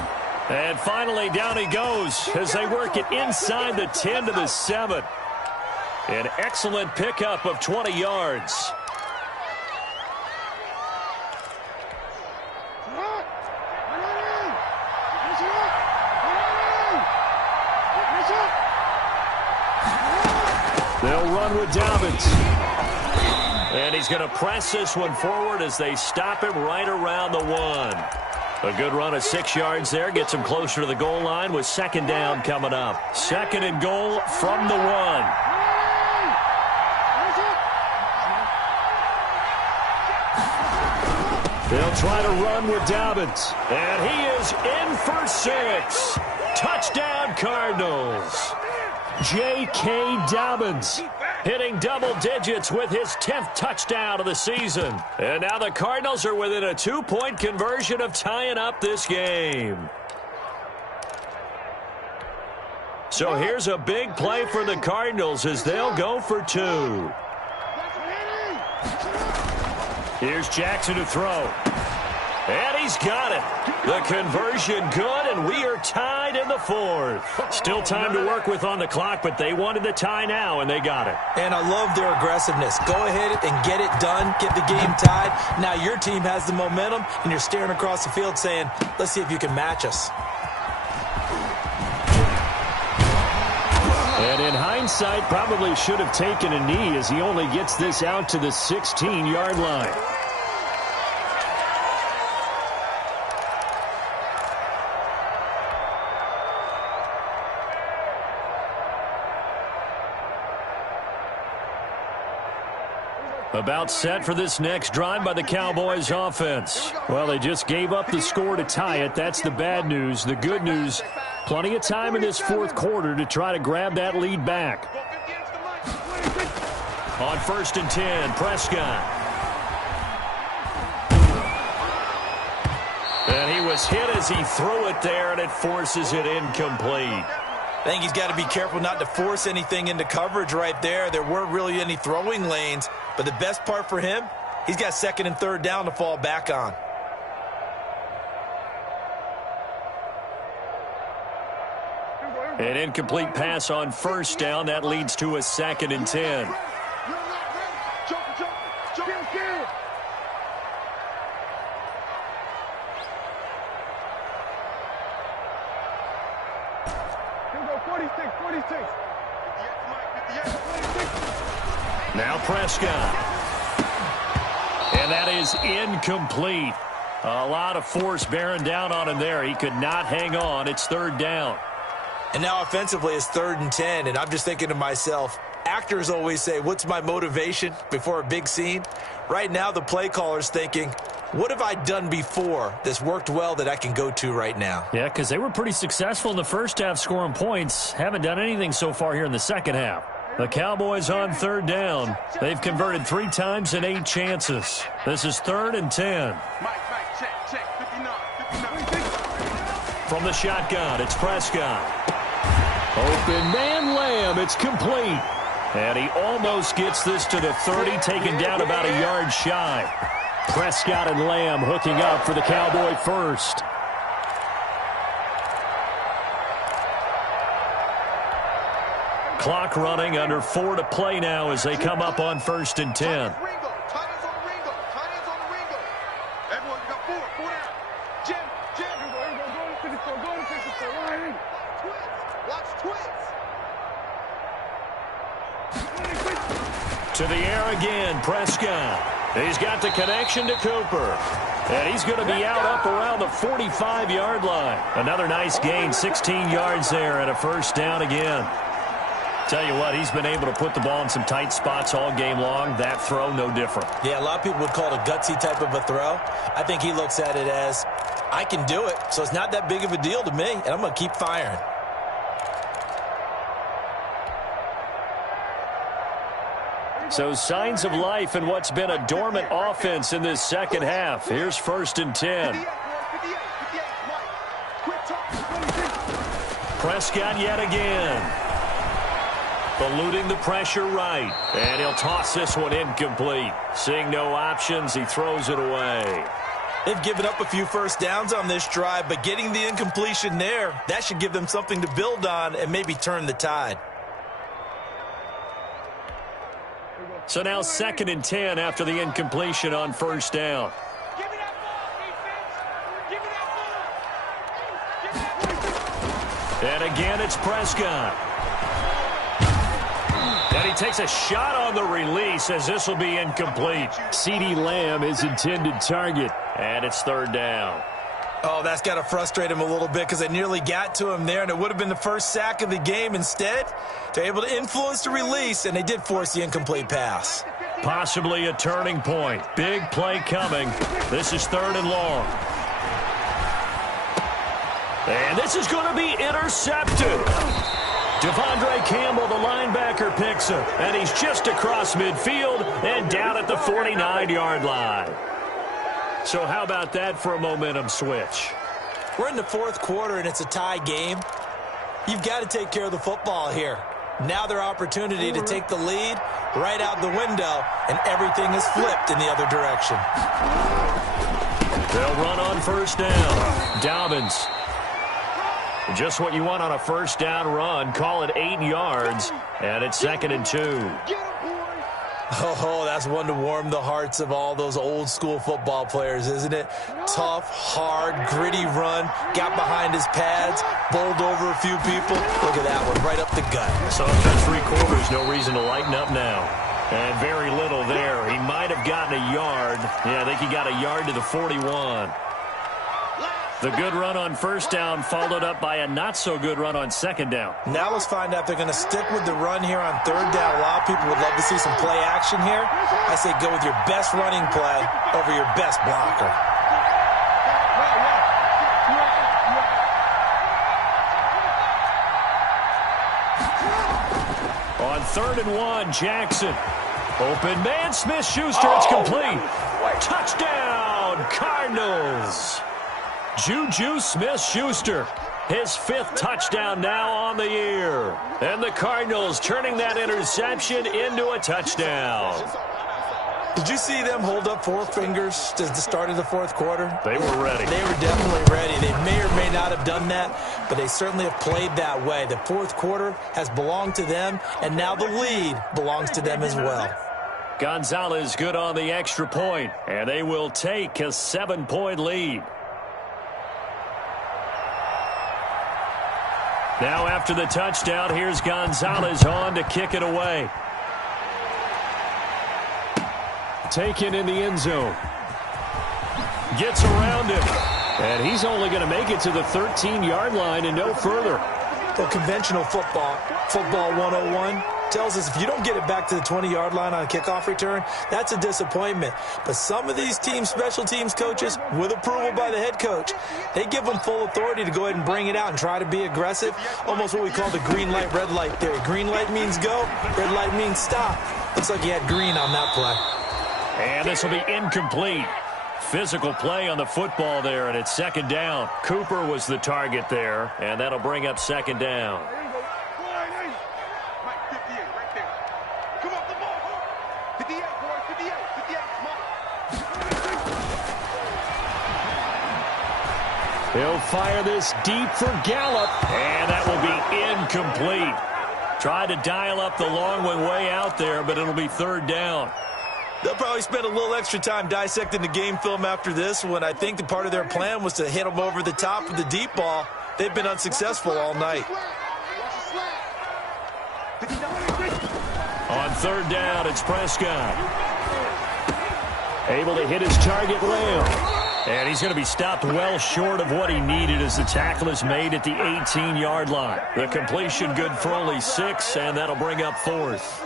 And finally, down he goes as they work it inside the 10 to the 7. An excellent pickup of 20 yards. They'll run with Dobbins. And he's going to press this one forward as they stop him right around the 1. A good run of 6 yards there. Gets him closer to the goal line with 2nd down coming up. 2nd and goal from the 1. They'll try to run with Dobbins. And he is in for 6. Touchdown Cardinals. J.K. Dobbins hitting double digits with his 10th touchdown of the season. And now the Cardinals are within a 2-point conversion of tying up this game. So here's a big play for the Cardinals as they'll go for 2. Here's Jackson to throw. And he's got it. The conversion good, and we are tied in the 4th. Still time to work with on the clock, but they wanted the tie now, and they got it. And I love their aggressiveness. Go ahead and get it done. Get the game tied. Now your team has the momentum, and you're staring across the field saying, let's see if you can match us. And in hindsight, probably should have taken a knee as he only gets this out to the 16-yard line. About set for this next drive by the Cowboys offense. Well, they just gave up the score to tie it. That's the bad news. The good news, plenty of time in this 4th quarter to try to grab that lead back. On 1st and 10, Prescott. And he was hit as he threw it there, and it forces it incomplete. I think he's got to be careful not to force anything into coverage right there. There weren't really any throwing lanes, but the best part for him, he's got 2nd and 3rd down to fall back on. An incomplete pass on 1st down. That leads to a 2nd and 10. kid. Here we go, 46, 46. 56. Now Prescott. And that is incomplete. A lot of force bearing down on him there. He could not hang on. It's third down. And now offensively it's 3rd and 10, and I'm just thinking to myself, actors always say, what's my motivation before a big scene? Right now the play caller's thinking, what have I done before that's worked well that I can go to right now? Yeah, because they were pretty successful in the first half scoring points. Haven't done anything so far here in the second half. The Cowboys on third down. They've converted 3 times in 8 chances. This is 3rd and 10. Mike, check, 59, 59. From the shotgun, it's Prescott. Open man Lamb, it's complete. And he almost gets this to the 30, taken down about a yard shy. Prescott and Lamb hooking up for the Cowboy first. Clock running, under 4 to play now as they come up on 1st and 10. To the air again, Prescott. He's got the connection to Cooper. And he's going to be out up around the 45-yard line. Another nice gain, 16 yards there and a first down again. Tell you what, he's been able to put the ball in some tight spots all game long. That throw, no different. Yeah, a lot of people would call it a gutsy type of a throw. I think he looks at it as, I can do it, so it's not that big of a deal to me, and I'm going to keep firing. So signs of life in what's been a dormant offense in this second half. Here's 1st and 10. Prescott yet again. Eluding the pressure right. And he'll toss this one incomplete. Seeing no options, he throws it away. They've given up a few first downs on this drive, but getting the incompletion there, that should give them something to build on and maybe turn the tide. So now 2nd and 10 after the incompletion on 1st down. Give me that ball, defense. Give me that ball. And again, it's Prescott. And he takes a shot on the release as this will be incomplete. CeeDee Lamb is intended target. And it's 3rd down. Oh, that's got to frustrate him a little bit because they nearly got to him there, and it would have been the first sack of the game. Instead, they're able to influence the release, and they did force the incomplete pass. Possibly a turning point. Big play coming. This is 3rd and long. And this is going to be intercepted. Devondre Campbell, the linebacker, picks him. And he's just across midfield and down at the 49-yard line. So how about that for a momentum switch? We're in the 4th quarter, and it's a tie game. You've got to take care of the football here. Now their opportunity to take the lead right out the window, and everything is flipped in the other direction. They'll run on 1st down. Dobbins. Just what you want on a 1st down run. Call it 8 yards, and it's 2nd and 2. Oh, that's one to warm the hearts of all those old-school football players, isn't it? Tough, hard, gritty run, got behind his pads, bowled over a few people. Look at that one, right up the gut. So that's 3 quarters, no reason to lighten up now. And very little there. He might have gotten a yard. Yeah, I think he got a yard to the 41. The good run on 1st down followed up by a not-so-good run on 2nd down. Now let's find out if they're going to stick with the run here on 3rd down. A lot of people would love to see some play action here. I say go with your best running play over your best blocker. On 3rd and 1, Jackson. Open man, Smith-Schuster, it's complete. Touchdown, Cardinals. Juju Smith-Schuster, his 5th touchdown now on the year. And the Cardinals turning that interception into a touchdown. Did you see them hold up 4 fingers at the start of the 4th quarter? They were ready. They were definitely ready. They may or may not have done that, but they certainly have played that way. The 4th quarter has belonged to them, and now the lead belongs to them as well. Gonzalez good on the extra point, and they will take a 7-point lead. Now after the touchdown, here's Gonzalez on to kick it away. Taken in the end zone. Gets around him. And he's only going to make it to the 13-yard line and no further. Well, conventional football 101, tells us if you don't get it back to the 20-yard line on a kickoff return, that's a disappointment. But some of these teams, special teams coaches, with approval by the head coach, they give them full authority to go ahead and bring it out and try to be aggressive. Almost what we call the green light, red light theory. Green light means go, red light means stop. Looks like he had green on that play. And this will be incomplete. Physical play on the football there, and it's second down. Cooper was the target there, and that'll bring up second down. He'll fire this deep for Gallup, and that will be incomplete. Tried to dial up the long one way out there, but it'll be third down. They'll probably spend a little extra time dissecting the game film after this one. I think the part of their plan was to hit them over the top of the deep ball. They've been unsuccessful all night. On third down, it's Prescott. Able to hit his target, Lamb. And he's going to be stopped well short of what he needed as the tackle is made at the 18-yard line. The completion good for only 6, and that'll bring up fourth.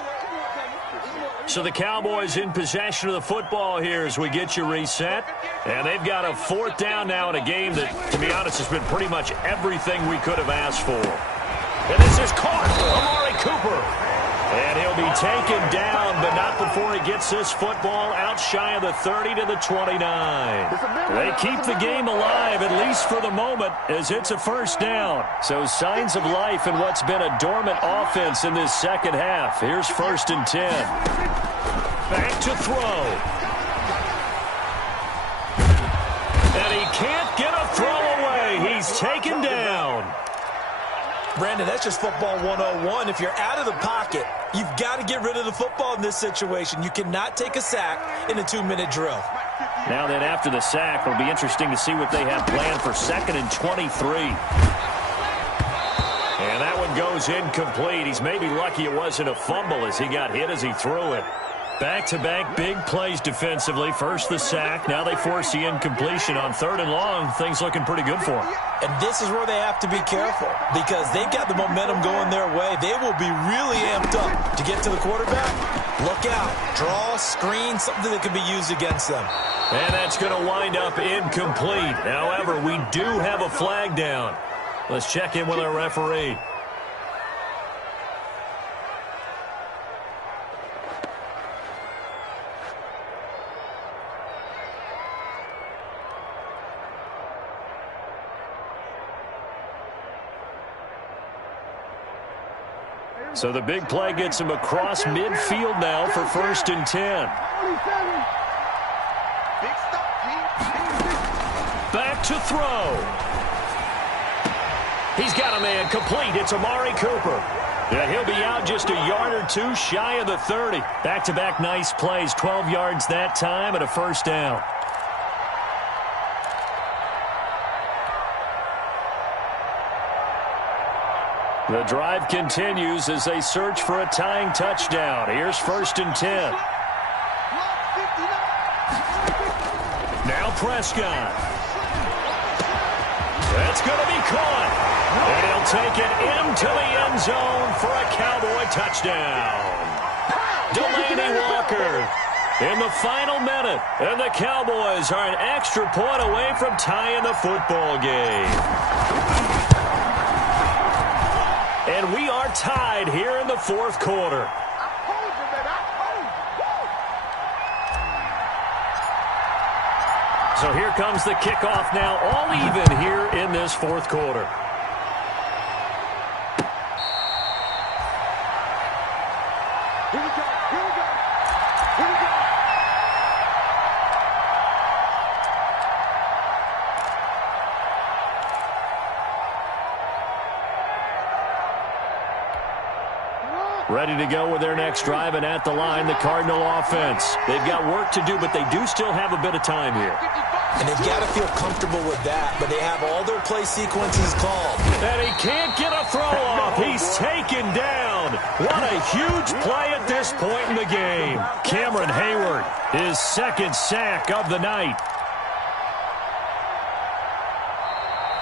So the Cowboys in possession of the football here as we get you reset. And they've got a fourth down now in a game that, to be honest, has been pretty much everything we could have asked for. And this is caught. Amari Cooper. And he'll be taken down, but not before he gets this football out shy of the 30 to the 29. They keep the game alive, at least for the moment, as it's a first down. So signs of life in what's been a dormant offense in this second half. Here's first and 10. Back to throw. And he can't get a throw away. He's taken down. Brandon, that's just football 101. If you're out of the pocket, you've got to get rid of the football in this situation. You cannot take a sack in a 2-minute drill. Now then, after the sack, it'll be interesting to see what they have planned for second and 23. And that one goes incomplete. He's maybe lucky it wasn't a fumble as he got hit as he threw it. Back-to-back big plays defensively. First the sack. Now they force the incompletion on third and long. Things looking pretty good for them. And this is where they have to be careful because they've got the momentum going their way. They will be really amped up to get to the quarterback. Look out. Draw, screen, something that can be used against them. And that's going to wind up incomplete. However, we do have a flag down. Let's check in with our referee. So the big play gets him across midfield now for first and 10. Back to throw. He's got a man complete. It's Amari Cooper. Yeah, he'll be out just a yard or two shy of the 30. Back-to-back nice plays. 12 yards that time and a first down. The drive continues as they search for a tying touchdown. Here's first and 10. Now Prescott. That's going to be caught. And he'll take it into the end zone for a Cowboy touchdown. Delaney Walker in the final minute. And the Cowboys are an extra point away from tying the football game. And we are tied here in the fourth quarter. So here comes the kickoff now, all even here in this fourth quarter. Here we go. Here we go. Here we go. Ready to go with their next drive, and at the line, the Cardinal offense. They've got work to do, but they do still have a bit of time here. And they've got to feel comfortable with that, but they have all their play sequences called. And he can't get a throw off. He's taken down. What a huge play at this point in the game. Cameron Hayward, his second sack of the night.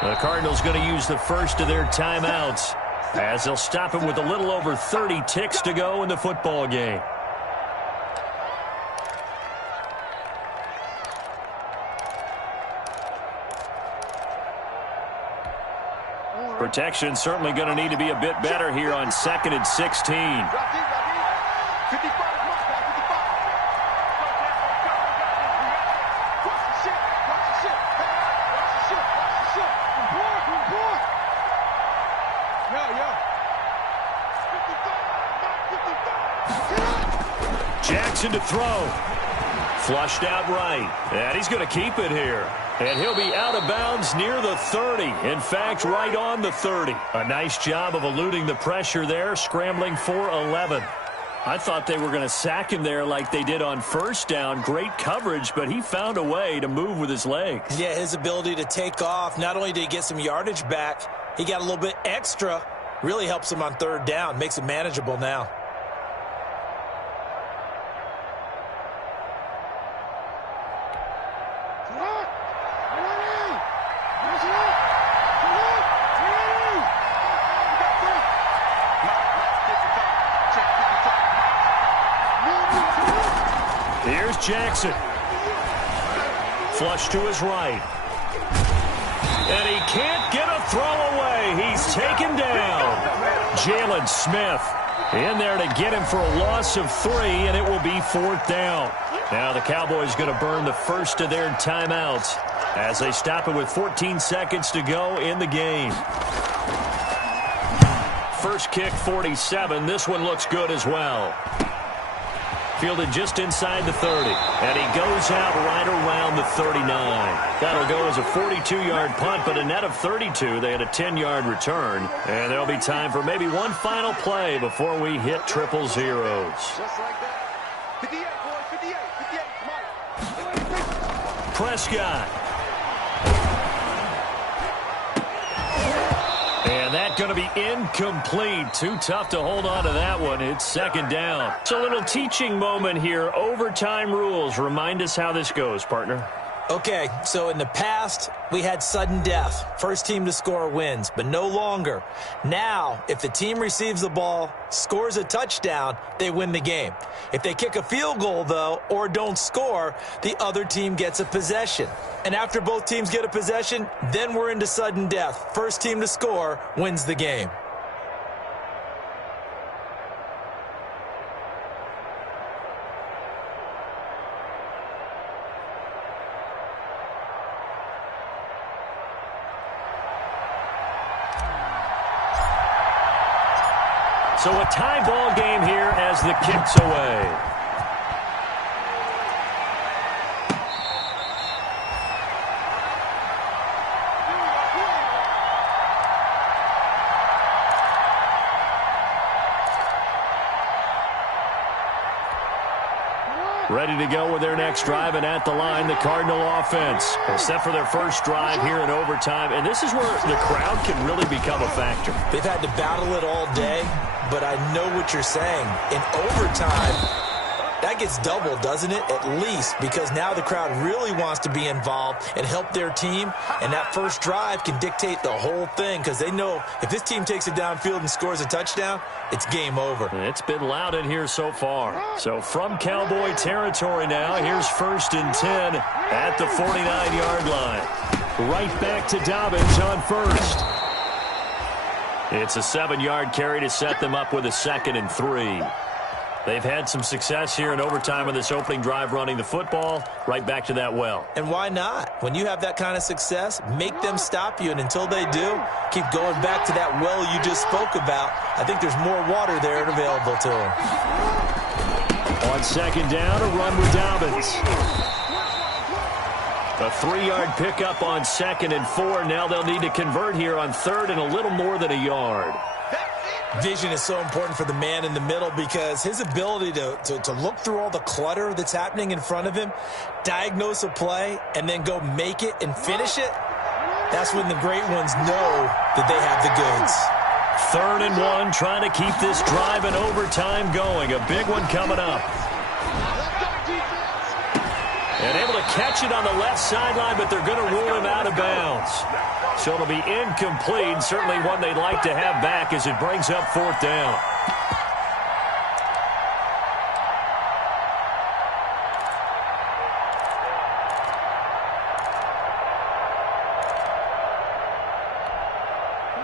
The Cardinals going to use the first of their timeouts, as they'll stop him with a little over 30 ticks to go in the football game. Protection certainly going to need to be a bit better here on 2nd and 16. Jackson to throw. Flushed out right. And he's going to keep it here. And he'll be out of bounds near the 30. In fact, right on the 30. A nice job of eluding the pressure there, scrambling for 11. I thought they were going to sack him there like they did on first down. Great coverage, but he found a way to move with his legs. Yeah, his ability to take off, not only did he get some yardage back, he got a little bit extra. Really helps him on 3rd down, makes it manageable now. Here's Jackson. Flush to his right. And he can't get a throw away. He's taken down. Jalen Smith in there to get him for a loss of 3, and it will be 4th down. Now the Cowboys going to burn the first of their timeouts as they stop it with 14 seconds to go in the game. First kick, 47. This one looks good as well. Fielded just inside the 30. And he goes out right around the 39. That'll go as a 42-yard punt, but a net of 32. They had a 10-yard return. And there'll be time for maybe one final play before we hit triple zeros. Just like that. 58, boys. 58. Mike. Prescott. And that's going to be incomplete. Too tough to hold on to that one. It's 2nd down. It's a little teaching moment here. Overtime rules. Remind us how this goes, partner. Okay, so in the past, we had sudden death. First team to score wins, but no longer. Now, if the team receives the ball, scores a touchdown, they win the game. If they kick a field goal, though, or don't score, the other team gets a possession. And after both teams get a possession, then we're into sudden death. First team to score wins the game. So a tie ball game here as the kick's away. Ready to go with their next drive, and at the line, the Cardinal offense. Set for their first drive here in overtime, and this is where the crowd can really become a factor. They've had to battle it all day, but I know what you're saying. In overtime, that gets doubled, doesn't it? At least, because now the crowd really wants to be involved and help their team, and that first drive can dictate the whole thing because they know if this team takes it downfield and scores a touchdown, it's game over. It's been loud in here so far. So from Cowboy territory now, here's 1st and 10 at the 49-yard line. Right back to Dobbins on first. It's a 7-yard carry to set them up with a 2nd and 3. They've had some success here in overtime in this opening drive running the football. Right back to that well. And why not? When you have that kind of success, make them stop you. And until they do, keep going back to that well you just spoke about. I think there's more water there available to them. On 2nd down, a run with Dobbins. A 3-yard pickup on 2nd and 4. Now they'll need to convert here on 3rd and a little more than a yard. Vision is so important for the man in the middle because his ability to look through all the clutter that's happening in front of him, diagnose a play, and then go make it and finish it, that's when the great ones know that they have the goods. 3rd and 1, trying to keep this drive in overtime going. A big one coming up. And able to catch it on the left sideline, but they're going to rule him out of bounds. So it'll be incomplete. Certainly one they'd like to have back as it brings up 4th down.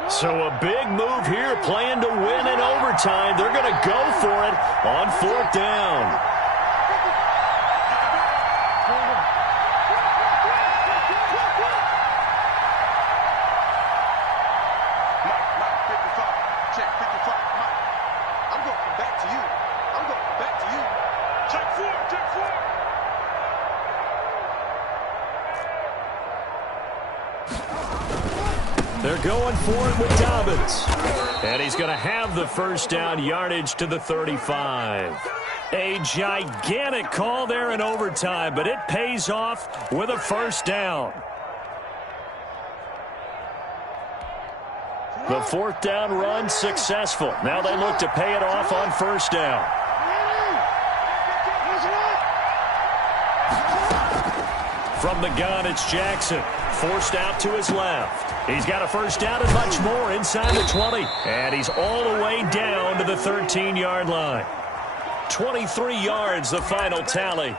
So a big move here, playing to win in overtime. They're going to go for it on 4th down. They're going for it with Dobbins. And he's going to have the 1st down, yardage to the 35. A gigantic call there in overtime, but it pays off with a 1st down. The 4th down run successful. Now they look to pay it off on 1st down. From the gun, it's Jackson. Forced out to his left. He's got a 1st down and much more inside the 20. And he's all the way down to the 13-yard line. 23 yards, the final tally.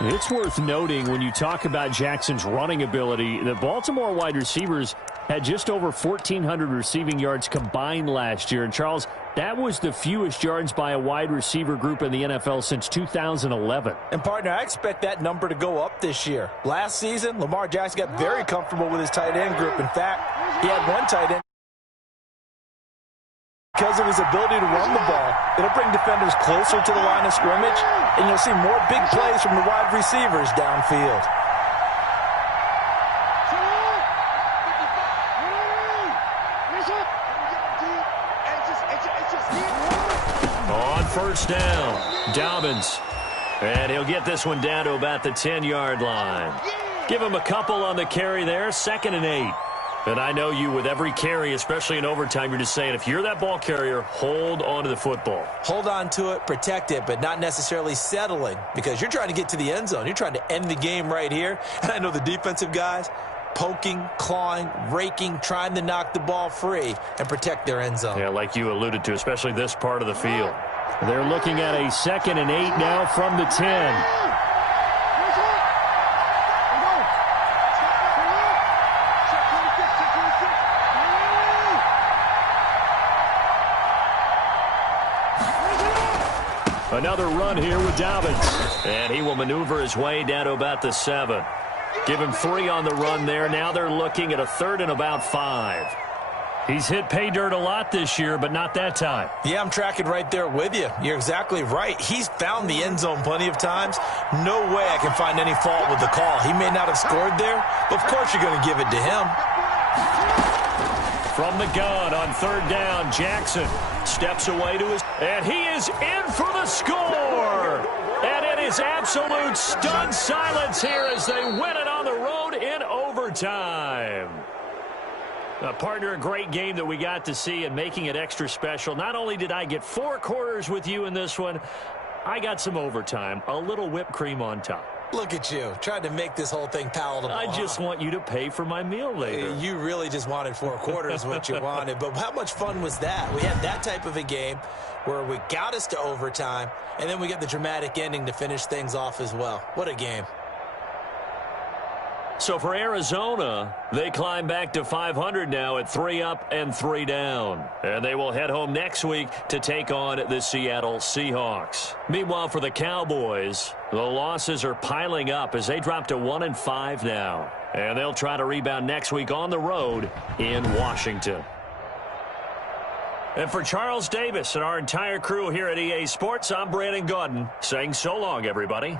It's worth noting when you talk about Jackson's running ability, the Baltimore wide receivers had just over 1,400 receiving yards combined last year. And, Charles, that was the fewest yards by a wide receiver group in the NFL since 2011. And, partner, I expect that number to go up this year. Last season, Lamar Jackson got very comfortable with his tight end group. In fact, he had one tight end. Because of his ability to run the ball, it'll bring defenders closer to the line of scrimmage, and you'll see more big plays from the wide receivers downfield. On 1st down, Dobbins. And he'll get this one down to about the 10-yard line. Give him a couple on the carry there, 2nd and 8. And I know you, with every carry, especially in overtime, you're just saying, if you're that ball carrier, hold on to the football. Hold on to it, protect it, but not necessarily settling, because you're trying to get to the end zone. You're trying to end the game right here. And I know the defensive guys, poking, clawing, raking, trying to knock the ball free and protect their end zone. Yeah, like you alluded to, especially this part of the field. They're looking at a 2nd and 8 now from the 10. Another run here with Dobbins. And he will maneuver his way down to about the 7. Give him 3 on the run there. Now they're looking at a 3rd and about 5. He's hit pay dirt a lot this year, but not that time. Yeah, I'm tracking right there with you. You're exactly right. He's found the end zone plenty of times. No way I can find any fault with the call. He may not have scored there, but of course you're going to give it to him. From the gun on 3rd down, Jackson steps away to his, and he is in for the score. And it is absolute stunned silence here as they win it on the road in overtime. Partner, a great game that we got to see and making it extra special. Not only did I get 4 quarters with you in this one, I got some overtime, a little whipped cream on top. Look at you, trying to make this whole thing palatable. I just want you to pay for my meal later. You really just wanted 4 quarters what you wanted. But how much fun was that? We had that type of a game where we got us to overtime, and then we get the dramatic ending to finish things off as well. What a game. So for Arizona, they climb back to 500 now at 3 up and 3 down. And they will head home next week to take on the Seattle Seahawks. Meanwhile, for the Cowboys, the losses are piling up as they drop to 1-5 now. And they'll try to rebound next week on the road in Washington. And for Charles Davis and our entire crew here at EA Sports, I'm Brandon Gaudin saying so long, everybody.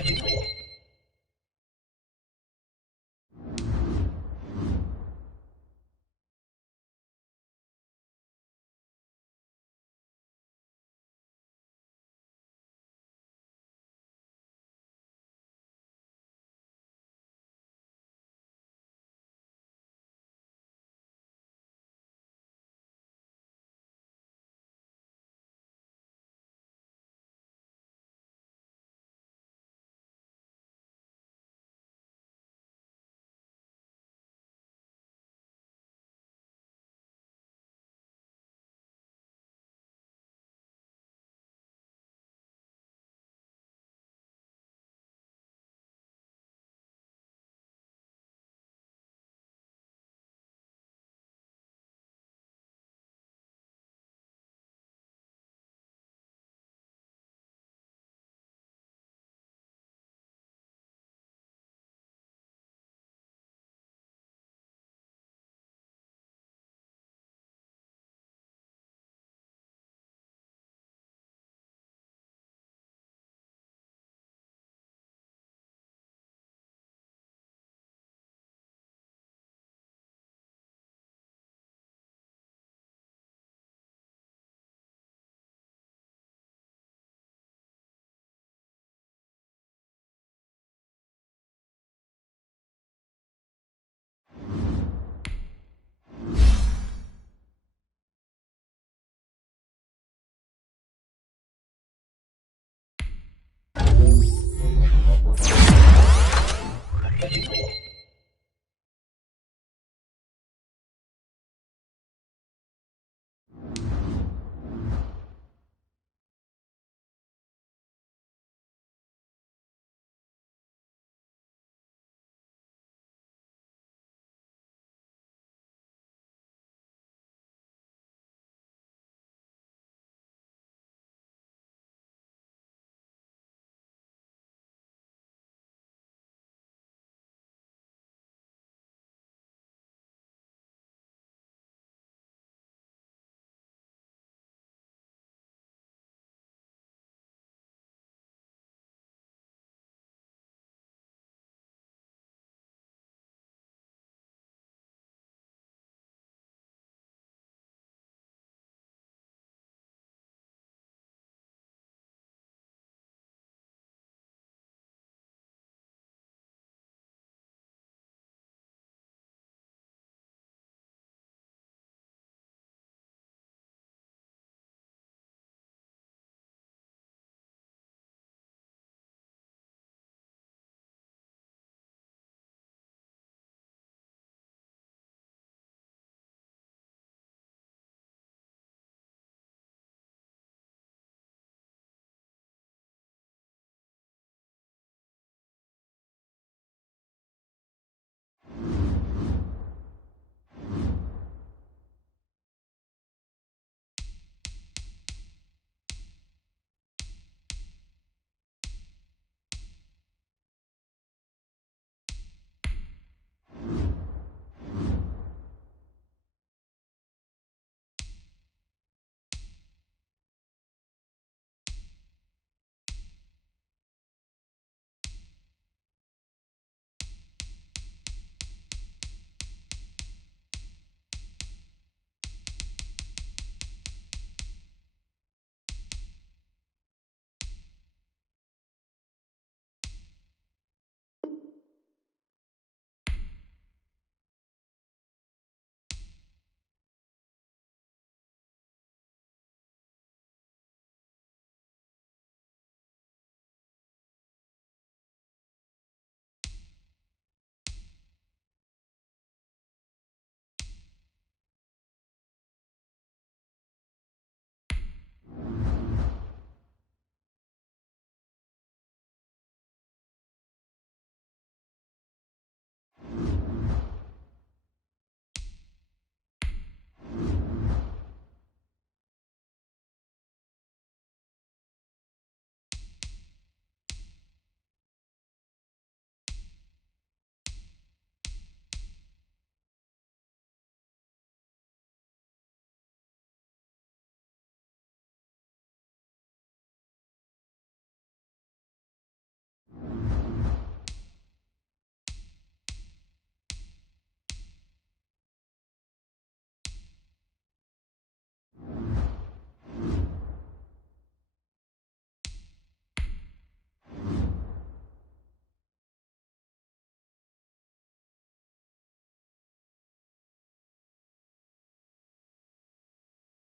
you